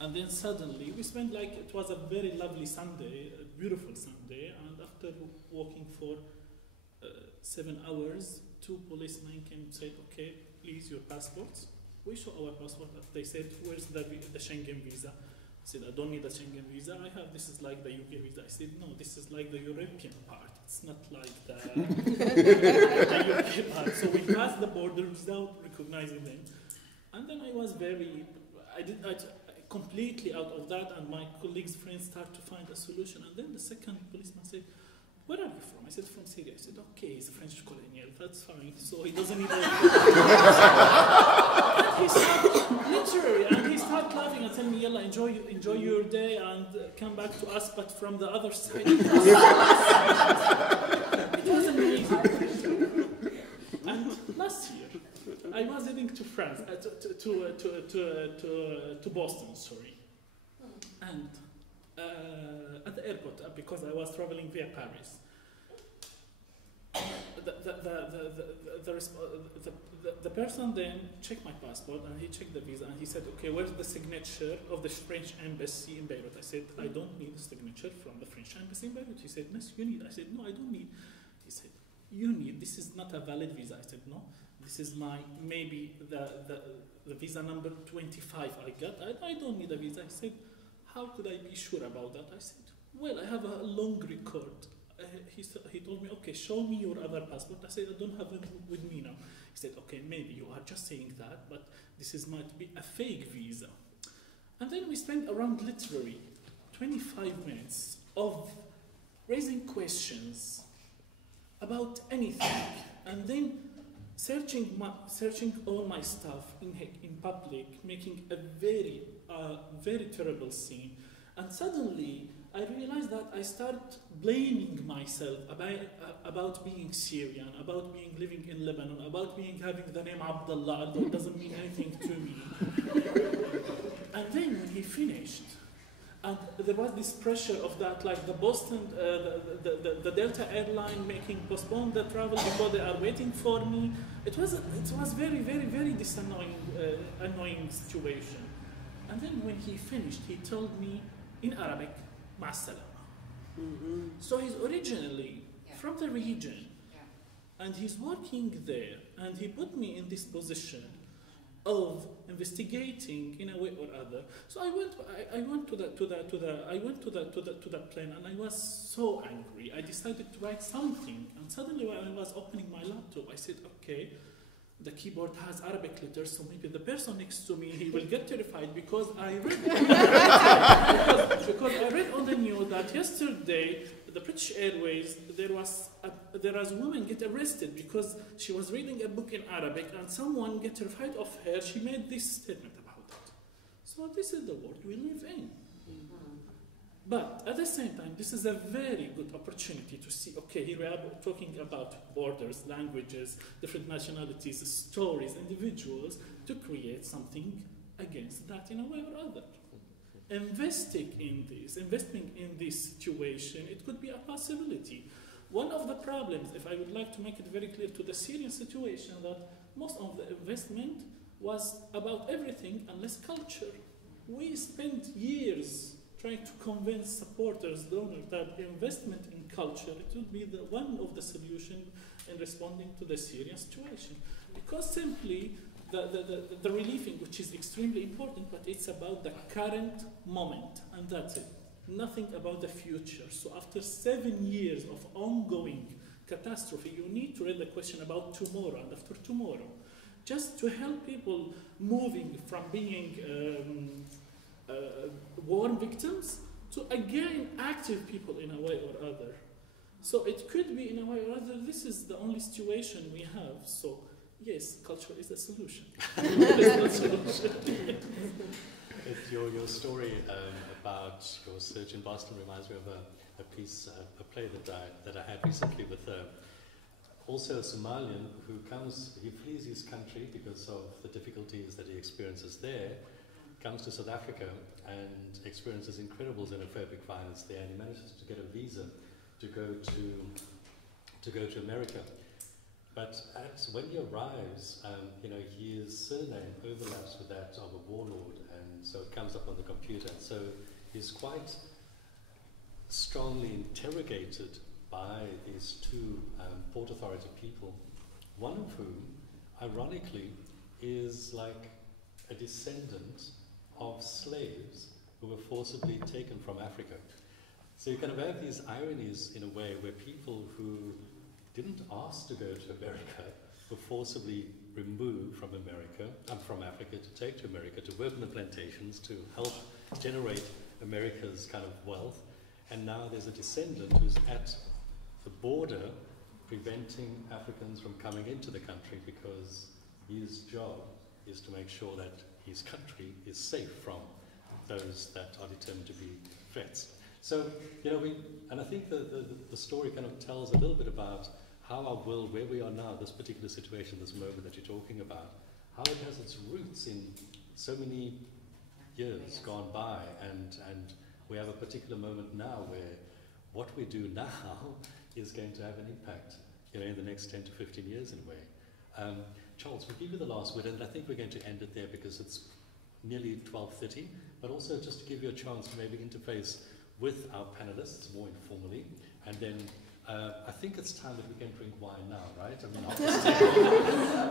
And then suddenly we spent it was a very lovely Sunday, a beautiful Sunday, and after walking for 7 hours, 2 policemen came and said, okay, please, your passports. We show our passport. They said, where's the Schengen visa? I said, I don't need a Schengen visa. this is like the UK visa. I said, no, this is like the European part. It's not like the UK part. So we passed the border without recognizing them. And then I was completely out of that, and my colleagues' friends start to find a solution. And then the second policeman said, where are you from? I said, from Syria. I said, okay, he's a French colonial, that's fine. So he doesn't need a... And he started, literally, and he started laughing and telling me, Yalla, enjoy your day and come back to us, but from the other side. It was amazing. And last year, I was heading to France, to Boston, sorry. And at the airport, because I was traveling via Paris, the person then checked my passport, and he checked the visa, and he said, okay, where's the signature of the French embassy in Beirut? I said, I don't need the signature from the French embassy in Beirut. He said, yes, you need. I said, no, I don't need. He said, you need. This is not a valid visa. I said, no, this is maybe the visa number 25 I got. I don't need a visa. He said, how could I be sure about that? I said, well, I have a long record. He told me, okay, show me your other passport. I said, I don't have it with me now. He said, okay, maybe you are just saying that, but might be a fake visa. And then we spent around literally 25 minutes of raising questions about anything, and then searching all my stuff in public, making a very terrible scene. And suddenly, I realized that I started blaming myself about being Syrian, about being living in Lebanon, about having the name Abdullah, although it doesn't mean anything to me. And then when he finished, and there was this pressure of that, like the Boston, the Delta airline postpone the travel because they are waiting for me. It was very, very, very annoying situation. And then when he finished, he told me in Arabic, Ma salama. So he's originally from the region, and he's working there, and he put me in this position of investigating in a way or other. So I went to the plane, and I was so angry. I decided to write something, and suddenly when I was opening my laptop, I said, okay, the keyboard has Arabic letters, so maybe the person next to me, he will get terrified, because I read on the news that yesterday, the British Airways, there was a woman get arrested because she was reading a book in Arabic, and someone get terrified of her. She made this statement about it. So this is the world we live in. But at the same time, this is a very good opportunity to see, okay, here we are talking about borders, languages, different nationalities, stories, individuals, to create something against that in a way or other. Investing in this situation, it could be a possibility. One of the problems, if I would like to make it very clear to the Syrian situation, that most of the investment was about everything unless culture. We spent years trying to convince supporters, donors, that investment in culture, it would be one of the solutions in responding to the Syrian situation. Because simply, the relieving, which is extremely important, but it's about the current moment, and that's it. Nothing about the future. So after 7 years of ongoing catastrophe, you need to raise the question about tomorrow and after tomorrow, just to help people moving from being war victims to again active people in a way or other. So it could be in a way or other, this is the only situation we have. So yes, culture is the solution. Your story about your search in Boston reminds me of a piece, a play that I had recently with also a Somalian who he flees his country because of the difficulties that he experiences there, comes to South Africa and experiences incredible xenophobic violence there, and he manages to get a visa to go to America. But when he arrives, his surname overlaps with that of a warlord, and so it comes up on the computer. And so he's quite strongly interrogated by these two Port Authority people, one of whom, ironically, is like a descendant of slaves who were forcibly taken from Africa. So you kind of have these ironies in a way where people who didn't ask to go to America were forcibly removed from from Africa to take to America, to work in the plantations, to help generate America's kind of wealth. And now there's a descendant who's at the border preventing Africans from coming into the country because his job is to make sure that his country is safe from those that are determined to be threats. So, and I think the story kind of tells a little bit about how our world, where we are now, this particular situation, this moment that you're talking about, how it has its roots in so many years gone by, and we have a particular moment now where what we do now is going to have an impact, in the next 10 to 15 years in a way. Charles, we'll give you the last word, and I think we're going to end it there because it's nearly 12:30, but also just to give you a chance to maybe interface with our panelists more informally, and then I think it's time that we can drink wine now, right? I mean,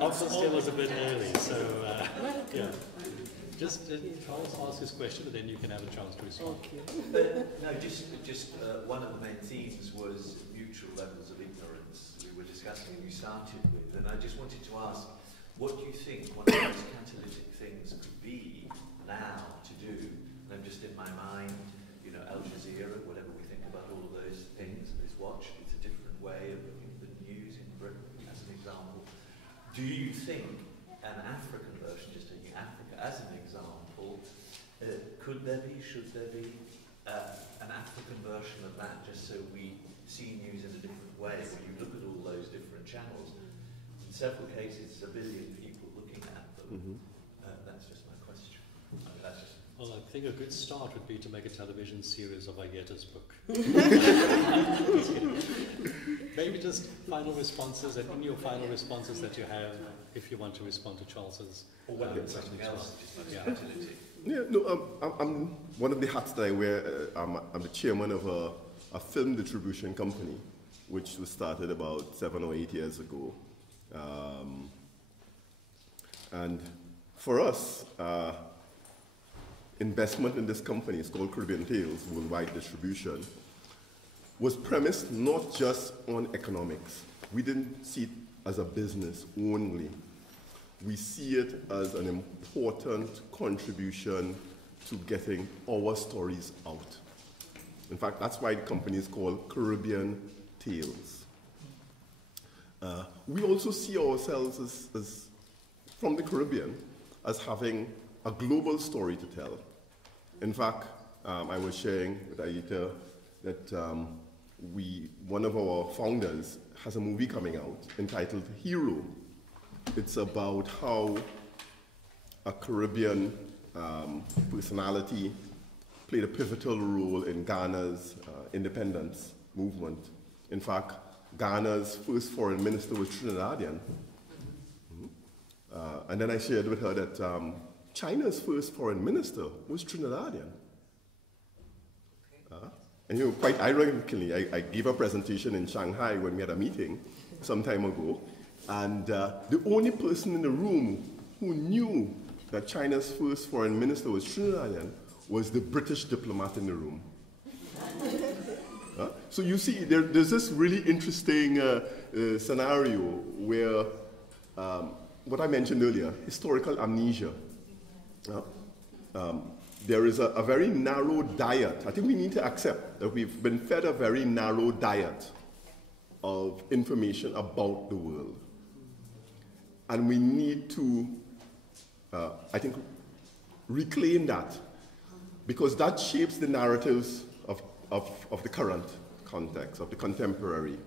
obviously was a bit early, so yeah. Just Charles ask his question, and then you can have a chance to respond. Okay. No, just one of the main themes was mutual levels of ignorance we were discussing and you started with, and I just wanted to ask, what do you think one of the most catalytic things could be now to do? And I'm just in my mind, Al Jazeera, whatever we think about all of those things, this watch, it's a different way of looking at the news in Britain, as an example. Do you think an African version, just taking Africa as an example, could there be, should there be, an African version of that, just so we see news in a different way, where you look at all those different channels? In several cases, it's 1 billion people looking at them. That's just my question. I mean, that's just. Well, I think a good start would be to make a television series of Ayeta's book. Maybe just final responses, and in your final responses that you have, if you want to respond to Charles's. Or whether it's something else, I'm one of the hats that I wear. I'm the chairman of a film distribution company, which was started about 7 or 8 years ago. And for us, investment in this company, it's called Caribbean Tales, worldwide distribution, was premised not just on economics. We didn't see it as a business only. We see it as an important contribution to getting our stories out. In fact, that's why the company is called Caribbean Tales. We also see ourselves as from the Caribbean as having a global story to tell. In fact, I was sharing with Ayeta that one of our founders has a movie coming out entitled Hero. It's about how a Caribbean personality played a pivotal role in Ghana's independence movement. In fact, Ghana's first foreign minister was Trinidadian. And then I shared with her that China's first foreign minister was Trinidadian. And quite ironically, I gave a presentation in Shanghai when we had a meeting some time ago, and the only person in the room who knew that China's first foreign minister was Trinidadian was the British diplomat in the room. So you see, there's this really interesting scenario where, what I mentioned earlier, historical amnesia. There is a very narrow diet. I think we need to accept that we've been fed a very narrow diet of information about the world. And we need to, I think, reclaim that, because that shapes the narratives of the current context, of the contemporary.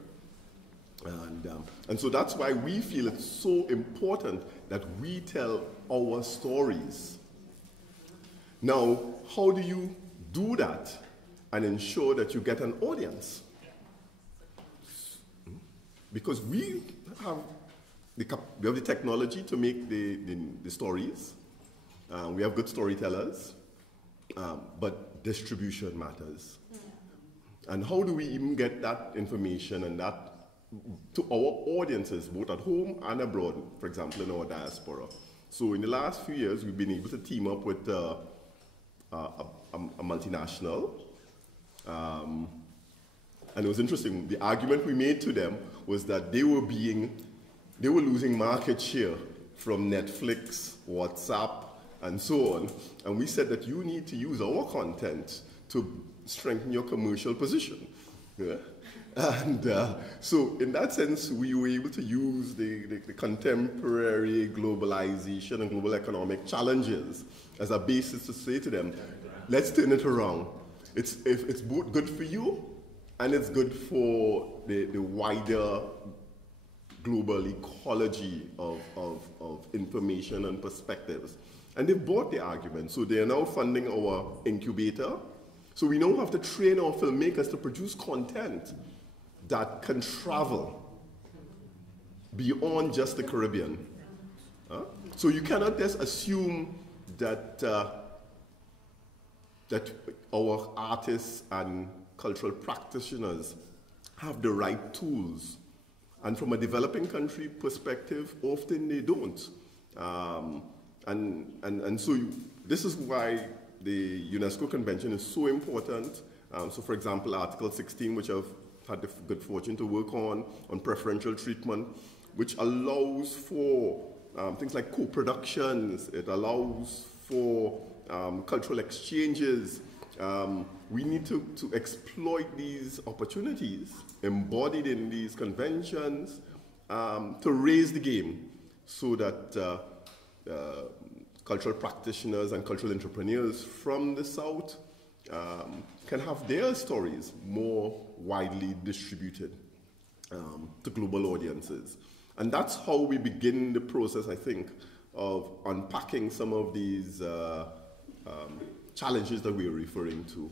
And so that's why we feel it's so important that we tell our stories. Now, how do you do that and ensure that you get an audience? Because we have the technology to make the stories. We have good storytellers, but distribution matters. And how do we even get that information and that to our audiences, both at home and abroad, for example, in our diaspora? So in the last few years, we've been able to team up with a multinational. And it was interesting. The argument we made to them was that they were losing market share from Netflix, WhatsApp, and so on. And we said that you need to use our content to strengthen your commercial position. Yeah? And so in that sense, we were able to use the contemporary globalization and global economic challenges as a basis to say to them, let's turn it around. It's both good for you and it's good for the wider global ecology of information and perspectives. And they bought the argument. So they are now funding our incubator. So we now have to train our filmmakers to produce content that can travel beyond just the Caribbean. So you cannot just assume that that our artists and cultural practitioners have the right tools. And from a developing country perspective, often they don't. And so this is why the UNESCO Convention is so important. So for example, Article 16, which I've had the good fortune to work on preferential treatment, which allows for things like co-productions, it allows for cultural exchanges. We need to exploit these opportunities embodied in these conventions to raise the game so that cultural practitioners and cultural entrepreneurs from the South can have their stories more widely distributed to global audiences. And that's how we begin the process, I think, of unpacking some of these challenges that we're referring to.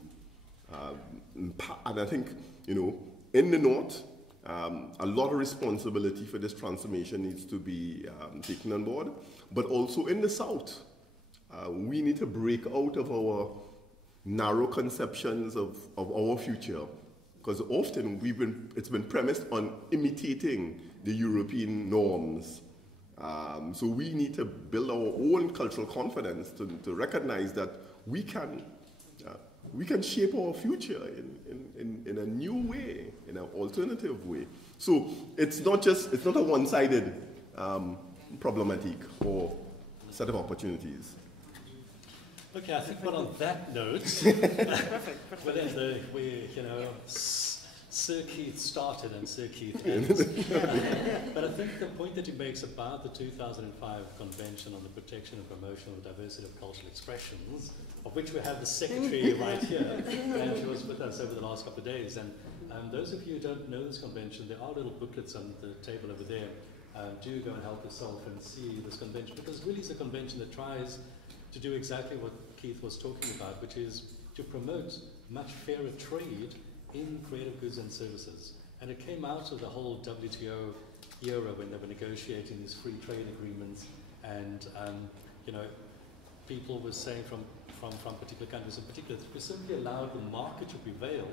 And I think, in the North, a lot of responsibility for this transformation needs to be taken on board, but also in the South. We need to break out of our narrow conceptions of our future, because often it's been premised on imitating the European norms. So we need to build our own cultural confidence to recognize that we can shape our future in a new way, in an alternative way. So it's not a one-sided problematic or set of opportunities. Okay, I think on that note, Sir Keith started and Sir Keith ends. But I think the point that he makes about the 2005 Convention on the Protection and Promotion of the Diversity of Cultural Expressions, of which we have the secretary right here, and she was with us over the last couple of days. And those of you who don't know this convention, there are little booklets on the table over there. Do go and help yourself and see this convention, because really it's a convention that tries to do exactly what Keith was talking about, which is to promote much fairer trade in creative goods and services. And it came out of the whole WTO era when they were negotiating these free trade agreements, and people were saying from particular countries in particular, we simply allowed the market to prevail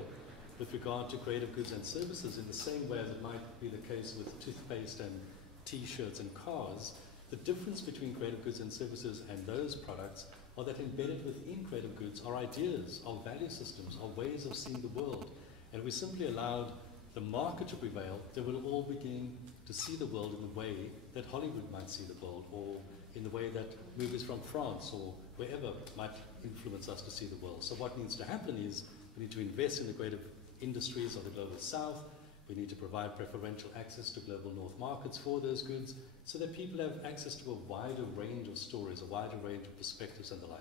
with regard to creative goods and services in the same way as it might be the case with toothpaste and t-shirts and cars. The difference between creative goods and services and those products are that embedded within creative goods are ideas, are value systems, are ways of seeing the world. And we simply allowed the market to prevail, they will all begin to see the world in the way that Hollywood might see the world, or in the way that movies from France or wherever might influence us to see the world. So what needs to happen is we need to invest in the creative industries of the global south. We need to provide preferential access to global north markets for those goods so that people have access to a wider range of stories, a wider range of perspectives and the like.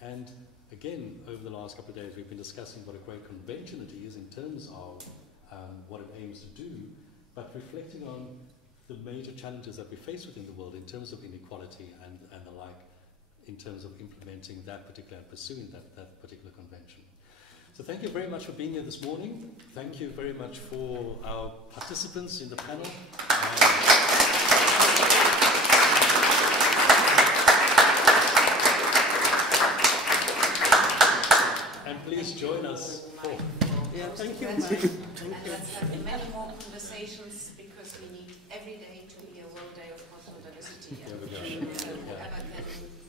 And again, over the last couple of days, we've been discussing what a great convention it is in terms of what it aims to do, but reflecting on the major challenges that we face within the world in terms of inequality and the like, in terms of implementing that particular and pursuing that particular convention. So thank you very much for being here this morning. Thank you very much for our participants in the panel. And please join us for... Yeah, thank you. And let's have many more conversations, because we need every day to be a World Day of Cultural Diversity. There we go. So whoever can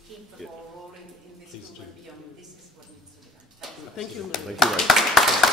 keep the ball rolling in this movement beyond, this is what needs to be done. Thank you. Thank you.